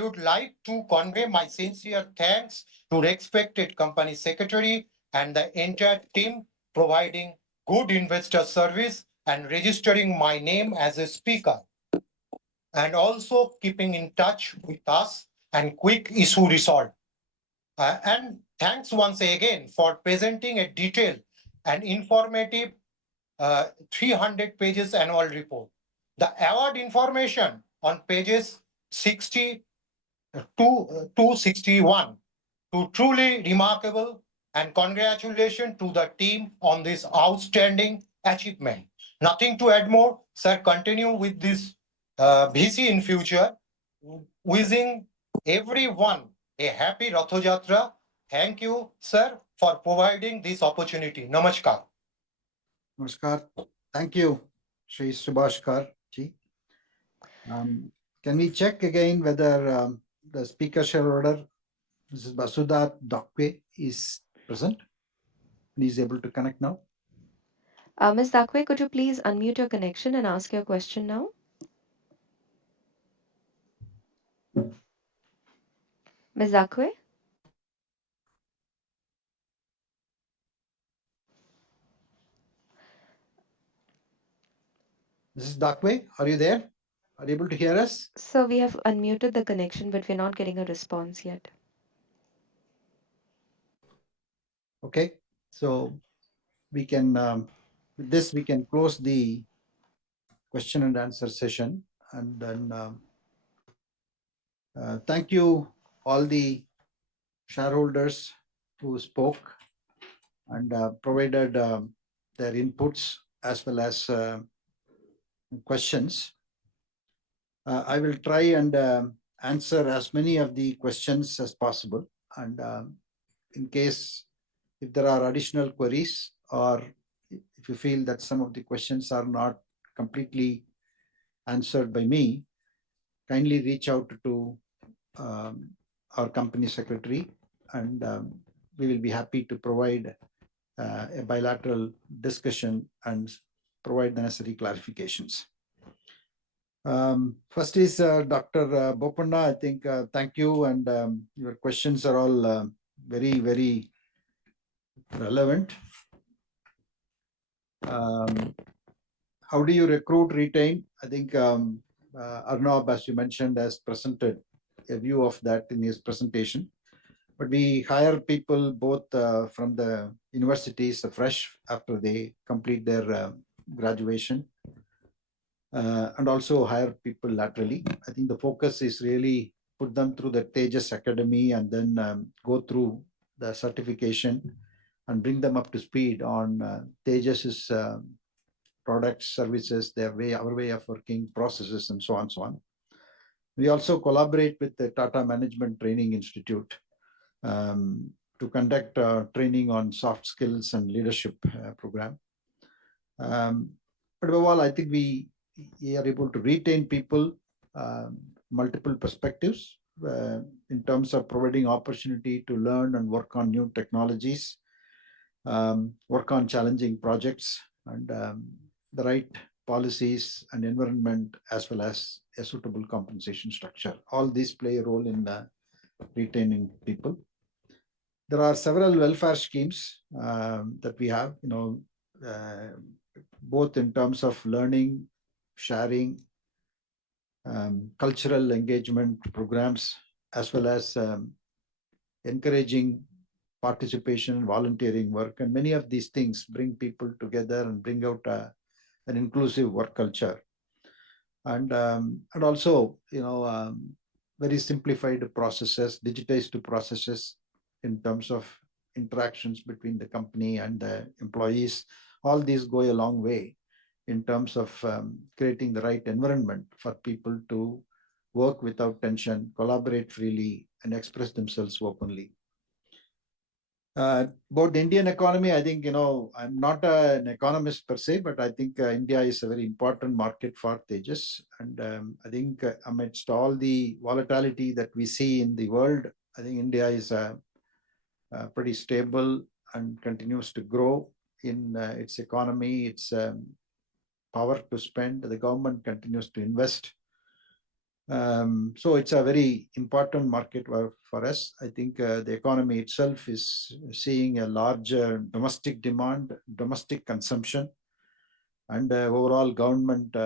would like to convey my sincere thanks to respected company secretary and the entire team providing good investor service and registering my name as a speaker, and also keeping in touch with us and quick issue resolve. And thanks once again for presenting a detailed and informative 300 pages annual report. The award information on pages 60 to 261 to truly remarkable, and congratulations to the team on this outstanding achievement. Nothing to add more, sir. Continue with this VC in future. Wishing everyone a happy Ratha Jatra. Thank you, sir, for providing this opportunity. Namaskar. Namaskar. Thank you, Sri Subhashkar ji. Can we check again whether the speaker shareholder, Mrs. Basudha Dakwe, is present and is able to connect now? Ms. Dakwe, could you please unmute your connection and ask your question now? Ms. Dakwe? Mrs. Dakwe, are you there? Are you able to hear us? So we have unmuted the connection, but we're not getting a response yet. Okay, so we can, with this, we can close the question and answer session. And then thank you all the shareholders who spoke and provided their inputs as well as questions. I will try and answer as many of the questions as possible. And in case if there are additional queries, or if you feel that some of the questions are not completely answered by me, kindly reach out to our company secretary, and we will be happy to provide a bilateral discussion and provide the necessary clarifications. First is Dr. Bopanna. I think thank you, and your questions are all very, very relevant. How do you recruit, retain? I think Arnab, as you mentioned, has presented a view of that in his presentation. But we hire people both from the universities fresh after they complete their graduation, and also hire people laterally. I think the focus is really put them through the Tejas Academy and then go through the certification and bring them up to speed on Tejas's products, services, their way, our way of working, processes, and so on, so on. We also collaborate with the Tata Management Training Institute to conduct training on soft skills and leadership program. But above all, I think we are able to retain people, multiple perspectives in terms of providing opportunity to learn and work on new technologies, work on challenging projects, and the right policies and environment, as well as a suitable compensation structure. All these play a role in retaining people. There are several welfare schemes that we have, both in terms of learning, sharing, cultural engagement programs, as well as encouraging participation and volunteering work. And many of these things bring people together and bring out an inclusive work culture. And also, very simplified processes, digitized processes in terms of interactions between the company and the employees, all these go a long way in terms of creating the right environment for people to work without tension, collaborate freely, and express themselves openly. About the Indian economy, I think, I'm not an economist per se, but I think India is a very important market for Tejas. And I think amidst all the volatility that we see in the world, I think India is pretty stable and continues to grow in its economy, its power to spend. The government continues to invest. So it's a very important market for us. I think the economy itself is seeing a large domestic demand, domestic consumption, and overall government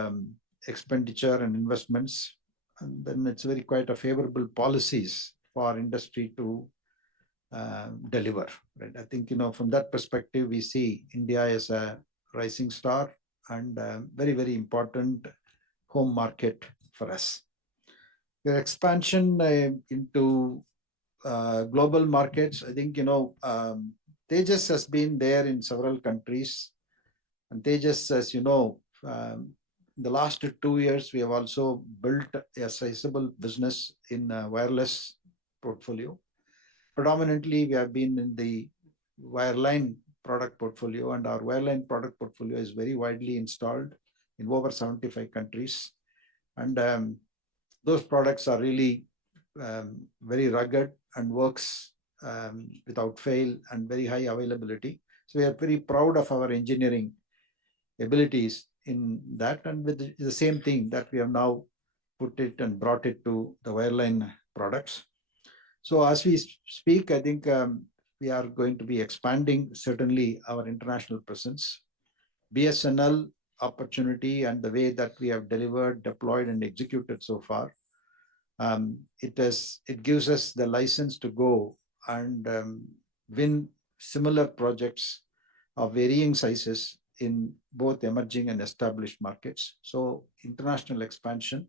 expenditure and investments. And then it's very quite a favorable policies for industry to deliver. Right? I think from that perspective, we see India as a rising star and very, very important home market for us. Your expansion into global markets, I think, Tejas has been there in several countries. And Tejas, as you know, in the last 2 years, we have also built a sizable business in wireless portfolio. Predominantly, we have been in the wireline product portfolio, and our wireline product portfolio is very widely installed in over 75 countries. And those products are really very rugged and works without fail and very high availability. So we are very proud of our engineering abilities in that, and with the same thing that we have now put it and brought it to the wireline products. So as we speak, I think we are going to be expanding certainly our international presence. BSNL opportunity and the way that we have delivered, deployed, and executed so far, it gives us the license to go and win similar projects of varying sizes in both emerging and established markets. So international expansion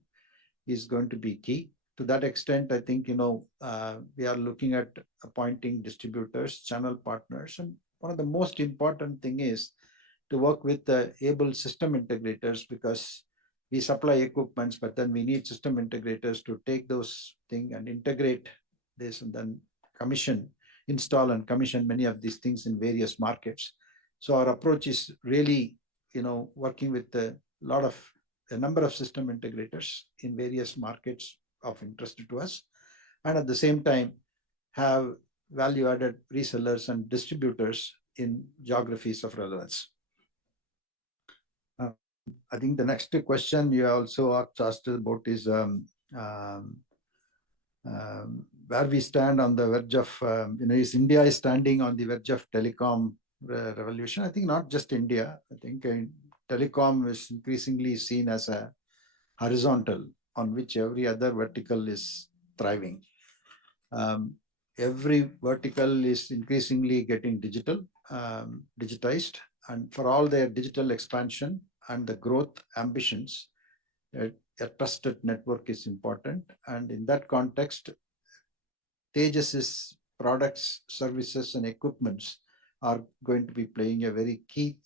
is going to be key. To that extent, I think, we are looking at appointing distributors, channel partners. And one of the most important thing is to work with the able system integrators, because we supply equipments, but then we need system integrators to take those things and integrate this and then install and commission many of these things in various markets. So our approach is really, working with a number of system integrators in various markets of interest to us, and at the same time have value-added resellers and distributors in geographies of relevance. I think the next question you also asked about is where we stand on the verge of, is India standing on the verge of telecom revolution? I think not just India. I think telecom is increasingly seen as a horizontal on which every other vertical is thriving. Every vertical is increasingly getting digitized, and for all their digital expansion and the growth ambitions, a trusted network is important. And in that context, Tejas's products, services, and equipments are going to be playing a very key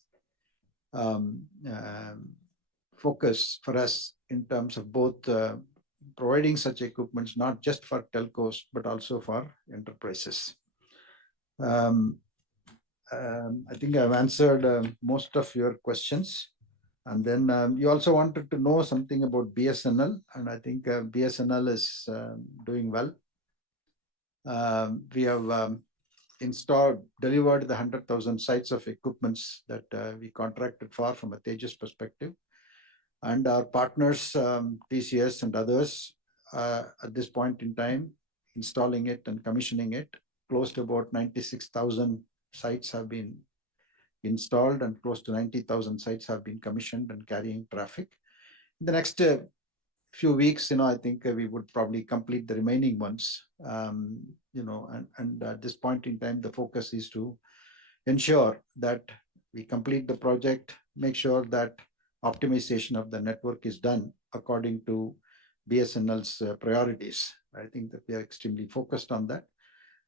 focus for us in terms of both providing such equipments, not just for telcos, but also for enterprises. I think I've answered most of your questions. And then you also wanted to know something about BSNL, and I think BSNL is doing well. We have delivered the 100,000 sites of equipments that we contracted for from a Tejas perspective. And our partners, TCS and others, at this point in time, installing it and commissioning it, close to about 96,000 sites have been installed and close to 90,000 sites have been commissioned and carrying traffic. In the next few weeks, I think we would probably complete the remaining ones. And at this point in time, the focus is to ensure that we complete the project, make sure that optimization of the network is done according to BSNL's priorities. I think that we are extremely focused on that.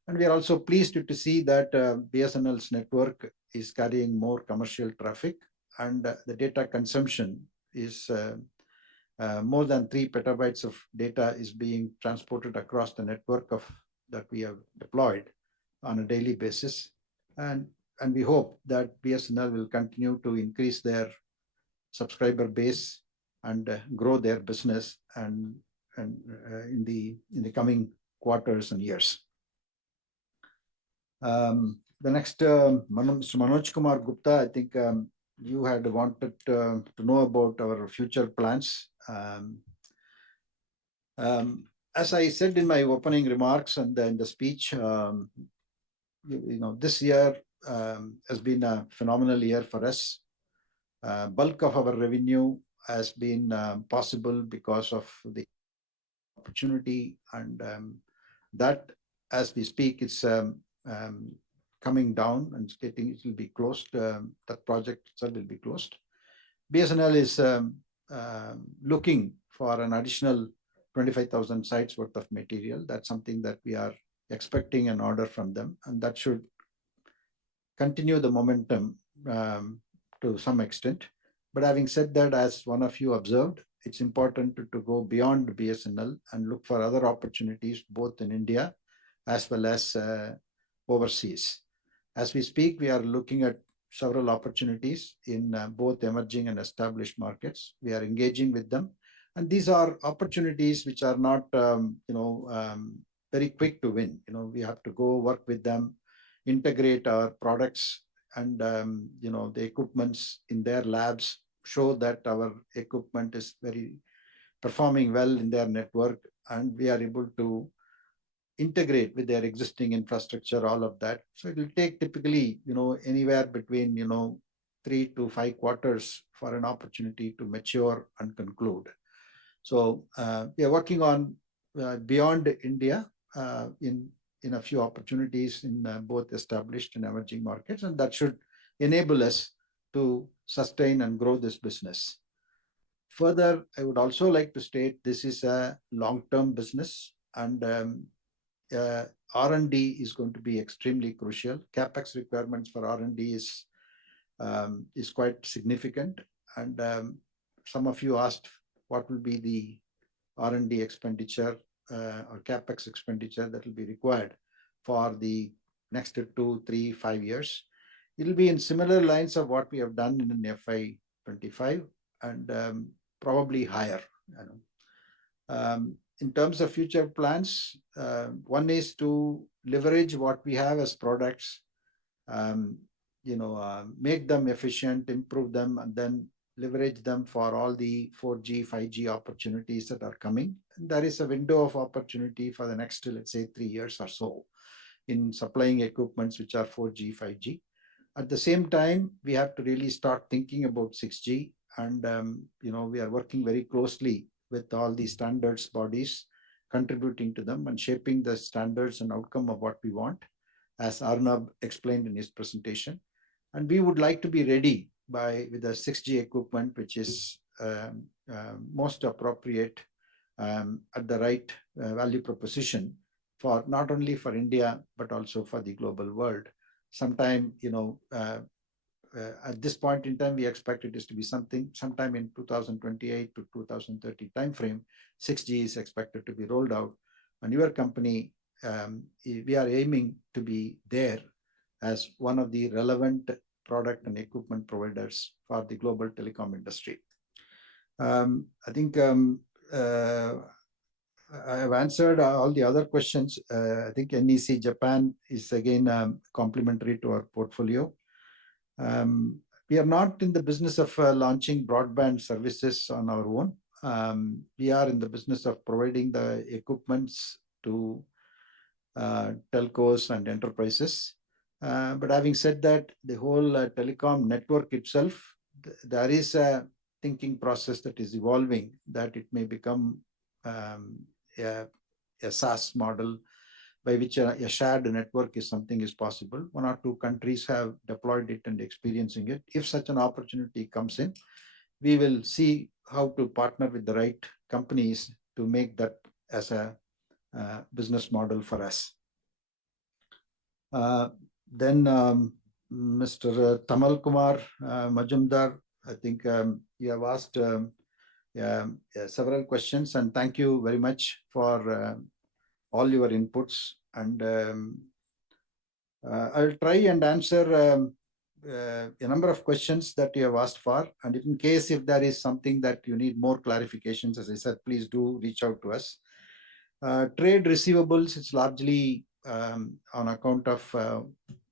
And we are also pleased to see that BSNL's network is carrying more commercial traffic, and the data consumption is more than 3 petabytes of data is being transported across the network that we have deployed on a daily basis. And we hope that BSNL will continue to increase their subscriber base and grow their business and in the coming quarters and years. The next, Mr. Manoj Kumar Gupta, I think you had wanted to know about our future plans. As I said in my opening remarks and in the speech, this year has been a phenomenal year for us. Bulk of our revenue has been possible because of the opportunity, and that, as we speak, it's coming down and it will be closed. That project itself will be closed. BSNL is looking for an additional 25,000 sites worth of material. That's something that we are expecting an order from them, and that should continue the momentum to some extent. But having said that, as one of you observed, it's important to go beyond BSNL and look for other opportunities both in India as well as overseas. As we speak, we are looking at several opportunities in both emerging and established markets. We are engaging with them, and these are opportunities which are not, very quick to win. We have to go work with them, integrate our products and the equipments in their labs, show that our equipment is very performing well in their network, and we are able to integrate with their existing infrastructure, all of that. So it will take typically, anywhere between, 3 to 5 quarters for an opportunity to mature and conclude. So we are working on beyond India in a few opportunities in both established and emerging markets, and that should enable us to sustain and grow this business. Further, I would also like to state this is a long-term business, and R&D is going to be extremely crucial. CapEx requirements for R&D is quite significant, and some of you asked what will be the R&D expenditure or CapEx expenditure that will be required for the next 2, 3, 5 years. It will be in similar lines of what we have done in FY25 and probably higher. In terms of future plans, one is to leverage what we have as products, make them efficient, improve them, and then leverage them for all the 4G, 5G opportunities that are coming. And there is a window of opportunity for the next, let's say, 3 years or so in supplying equipments which are 4G, 5G. At the same time, we have to really start thinking about 6G, and we are working very closely with all the standards bodies, contributing to them and shaping the standards and outcome of what we want, as Arnab explained in his presentation. And we would like to be ready with the 6G equipment, which is most appropriate at the right value proposition for not only for India but also for the global world. Sometime, at this point in time, we expect it is to be sometime in 2028 to 2030 timeframe. 6G is expected to be rolled out, and your company, we are aiming to be there as one of the relevant product and equipment providers for the global telecom industry. I think I have answered all the other questions. I think NEC Japan is again complementary to our portfolio. We are not in the business of launching broadband services on our own. We are in the business of providing the equipments to telcos and enterprises. But having said that, the whole telecom network itself, there is a thinking process that is evolving, that it may become a SaaS model by which a shared network is possible. 1 or 2 countries have deployed it and experiencing it. If such an opportunity comes in, we will see how to partner with the right companies to make that as a business model for us. Then Mr. Tamal Kumar Majumdar, I think you have asked several questions, and thank you very much for all your inputs. And I'll try and answer a number of questions that you have asked for. And in case if there is something that you need more clarifications, as I said, please do reach out to us. Trade receivables, it's largely on account of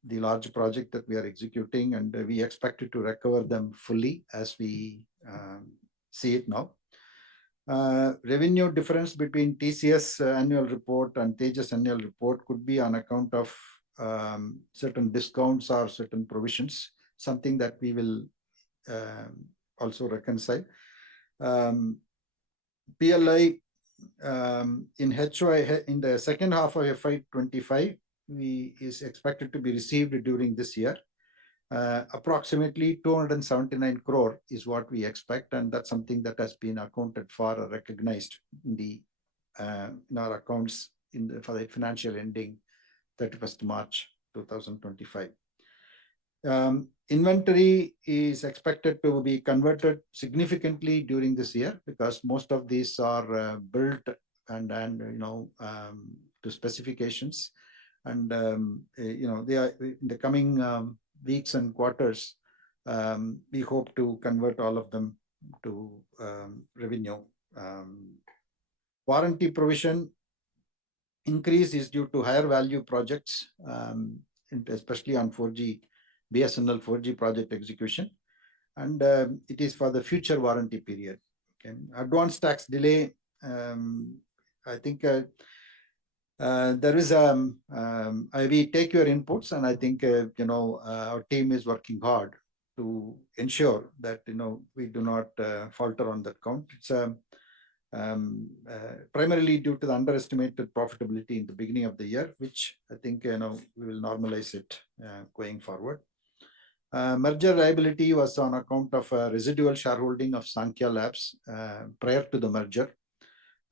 the large project that we are executing, and we expect to recover them fully as we see it now. Revenue difference between TCS annual report and Tejas annual report could be on account of certain discounts or certain provisions, something that we will also reconcile. PLI in HY in the second half of FY25 is expected to be received during this year. Approximately 279 crore is what we expect, and that's something that has been accounted for or recognized in our accounts for the financial ending 31st March 2025. Inventory is expected to be converted significantly during this year because most of these are built and to specifications, and they are in the coming weeks and quarters. We hope to convert all of them to revenue. Warranty provision increase is due to higher value projects, especially on 4G, BSNL 4G project execution, and it is for the future warranty period. Okay. Advance tax delay, I think there is we take your inputs, and I think our team is working hard to ensure that we do not falter on that count. It's primarily due to the underestimated profitability in the beginning of the year, which I think we will normalize it going forward. Merger liability was on account of residual shareholding of Sankhya Labs prior to the merger.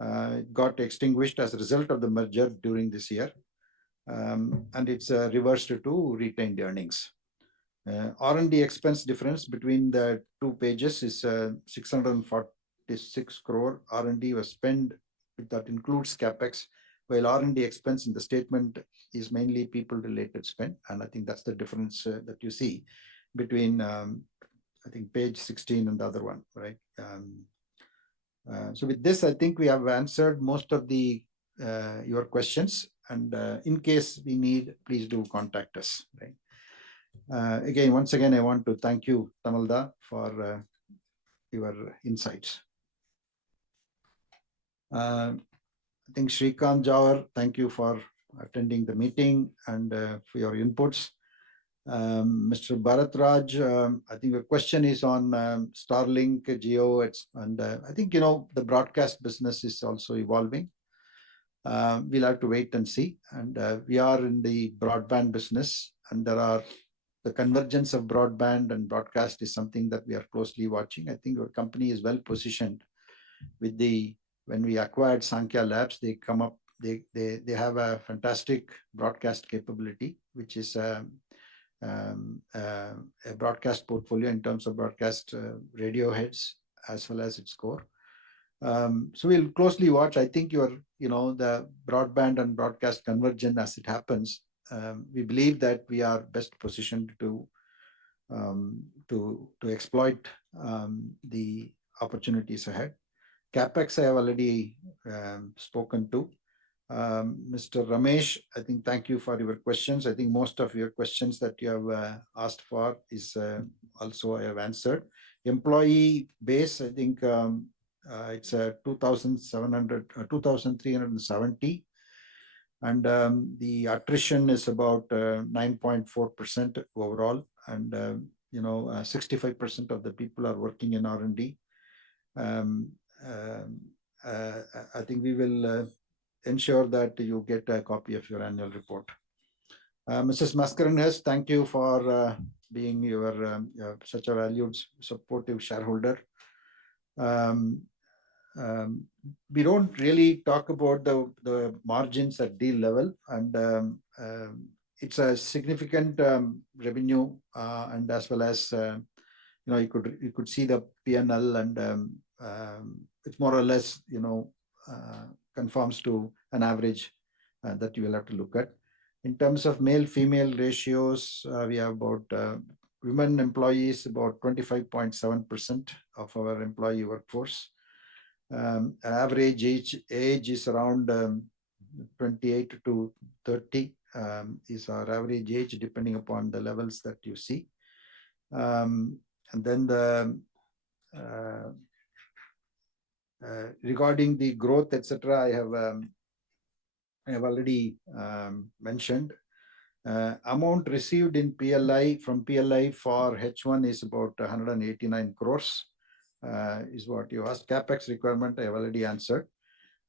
It got extinguished as a result of the merger during this year, and it's reversed to retained earnings. R&D expense difference between the two pages is 646 crore. R&D was spent, that includes capex, while R&D expense in the statement is mainly people-related spend, and I think that's the difference that you see between I think page 16 and the other one, right? So with this, I think we have answered most of your questions, and in case we need, please do contact us, right? Once again, I want to thank you, Tamalda, for your insights. I think Shrikant Jawar, thank you for attending the meeting and for your inputs. Mr. Bharat Raj, I think your question is on Starlink, Geo, and I think the broadcast business is also evolving. We'll have to wait and see. And we are in the broadband business, and the convergence of broadband and broadcast is something that we are closely watching. I think our company is well positioned when we acquired Sankhya Labs, they have a fantastic broadcast capability, which is a broadcast portfolio in terms of broadcast radio heads as well as its core. So we'll closely watch. I think the broadband and broadcast convergence as it happens. We believe that we are best positioned to exploit the opportunities ahead. CapEx, I have already spoken to. Mr. Ramesh, I think thank you for your questions. I think most of your questions that you have asked for is also I have answered. Employee base, I think it's 2,370, and the attrition is about 9.4% overall, and 65% of the people are working in R&D. I think we will ensure that you get a copy of your annual report. Mrs. Mascarenhas, thank you for being such a valued, supportive shareholder. We don't really talk about the margins at deal level, and it's a significant revenue, and as well as you could see the P&L, and it's more or less conforms to an average that you will have to look at. In terms of male-female ratios, we have about women employees about 25.7% of our employee workforce. Average age is around 28 to 30 is our average age, depending upon the levels that you see. And then regarding the growth, etc., I have already mentioned. Amount received in PLI from PLI for H1 is about 189 crores, is what you asked. CapEx requirement I have already answered.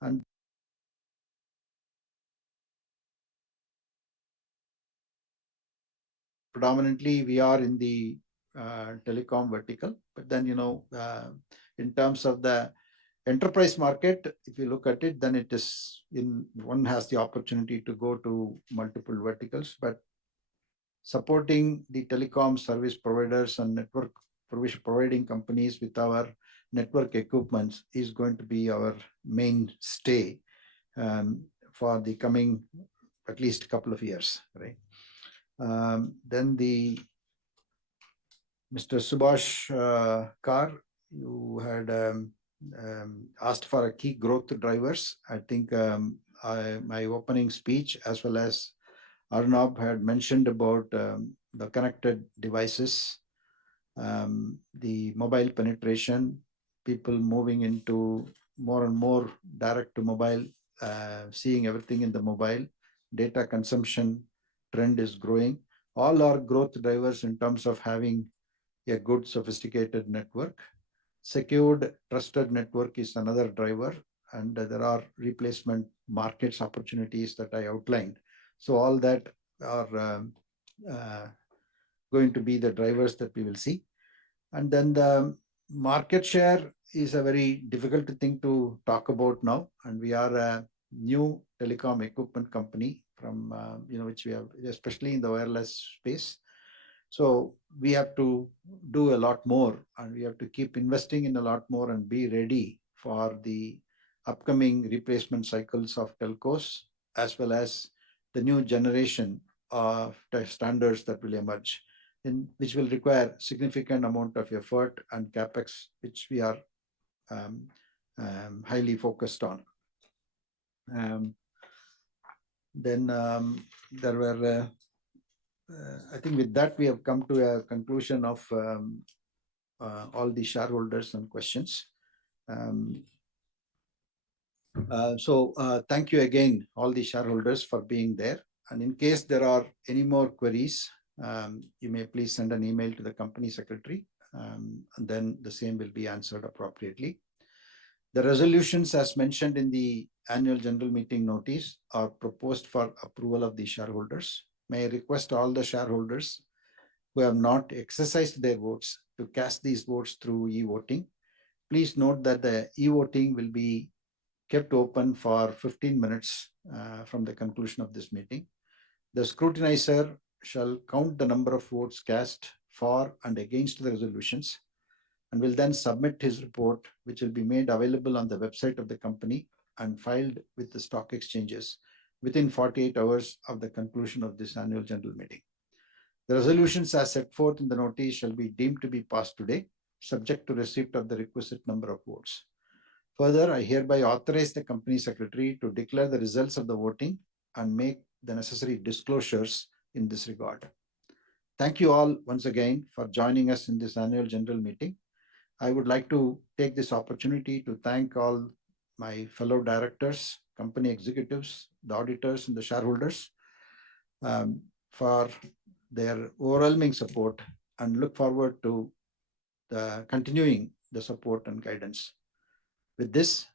And predominantly we are in the telecom vertical, but then in terms of the enterprise market, if you look at it, then it is one has the opportunity to go to multiple verticals, but supporting the telecom service providers and network providing companies with our network equipments is going to be our mainstay for the coming at least couple of years, right? Then Mr. Subhash Kar, you had asked for a key growth drivers. I think my opening speech, as well as Arnab had mentioned about the connected devices, the mobile penetration, people moving into more and more direct to mobile, seeing everything in the mobile, data consumption trend is growing. All are growth drivers in terms of having a good sophisticated network. Secured trusted network is another driver, and there are replacement markets opportunities that I outlined. So all that are going to be the drivers that we will see. And then the market share is a very difficult thing to talk about now, and we are a new telecom equipment company from which we have, especially in the wireless space. So we have to do a lot more, and we have to keep investing in a lot more and be ready for the upcoming replacement cycles of telcos, as well as the new generation of standards that will emerge, which will require significant amount of effort and capex, which we are highly focused on. Then there were I think with that we have come to a conclusion of all the shareholders and questions. So thank you again, all the shareholders, for being there. And in case there are any more queries, you may please send an email to the company secretary, and then the same will be answered appropriately. The resolutions, as mentioned in the annual general meeting notice, are proposed for approval of the shareholders. May I request all the shareholders who have not exercised their votes to cast these votes through e-voting. Please note that the e-voting will be kept open for 15 minutes from the conclusion of this meeting. The scrutinizer shall count the number of votes cast for and against the resolutions, and will then submit his report, which will be made available on the website of the company and filed with the stock exchanges within 48 hours of the conclusion of this annual general meeting. The resolutions as set forth in the notice shall be deemed to be passed today, subject to receipt of the requisite number of votes. Further, I hereby authorize the company secretary to declare the results of the voting and make the necessary disclosures in this regard. Thank you all once again for joining us in this annual general meeting. I would like to take this opportunity to thank all my fellow directors, company executives, the auditors, and the shareholders for their overwhelming support, and look forward to continuing the support and guidance. With this,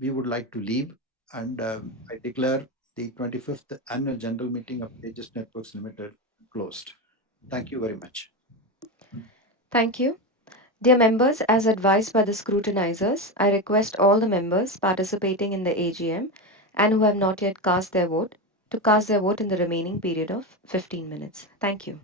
we would like to leave, and I declare the 25th annual general meeting of Tejas Networks Limited closed. Thank you very much. Thank you. Dear members, as advised by the scrutinizers, I request all the members participating in the AGM and who have not yet cast their vote to cast their vote in the remaining period of 15 minutes. Thank you.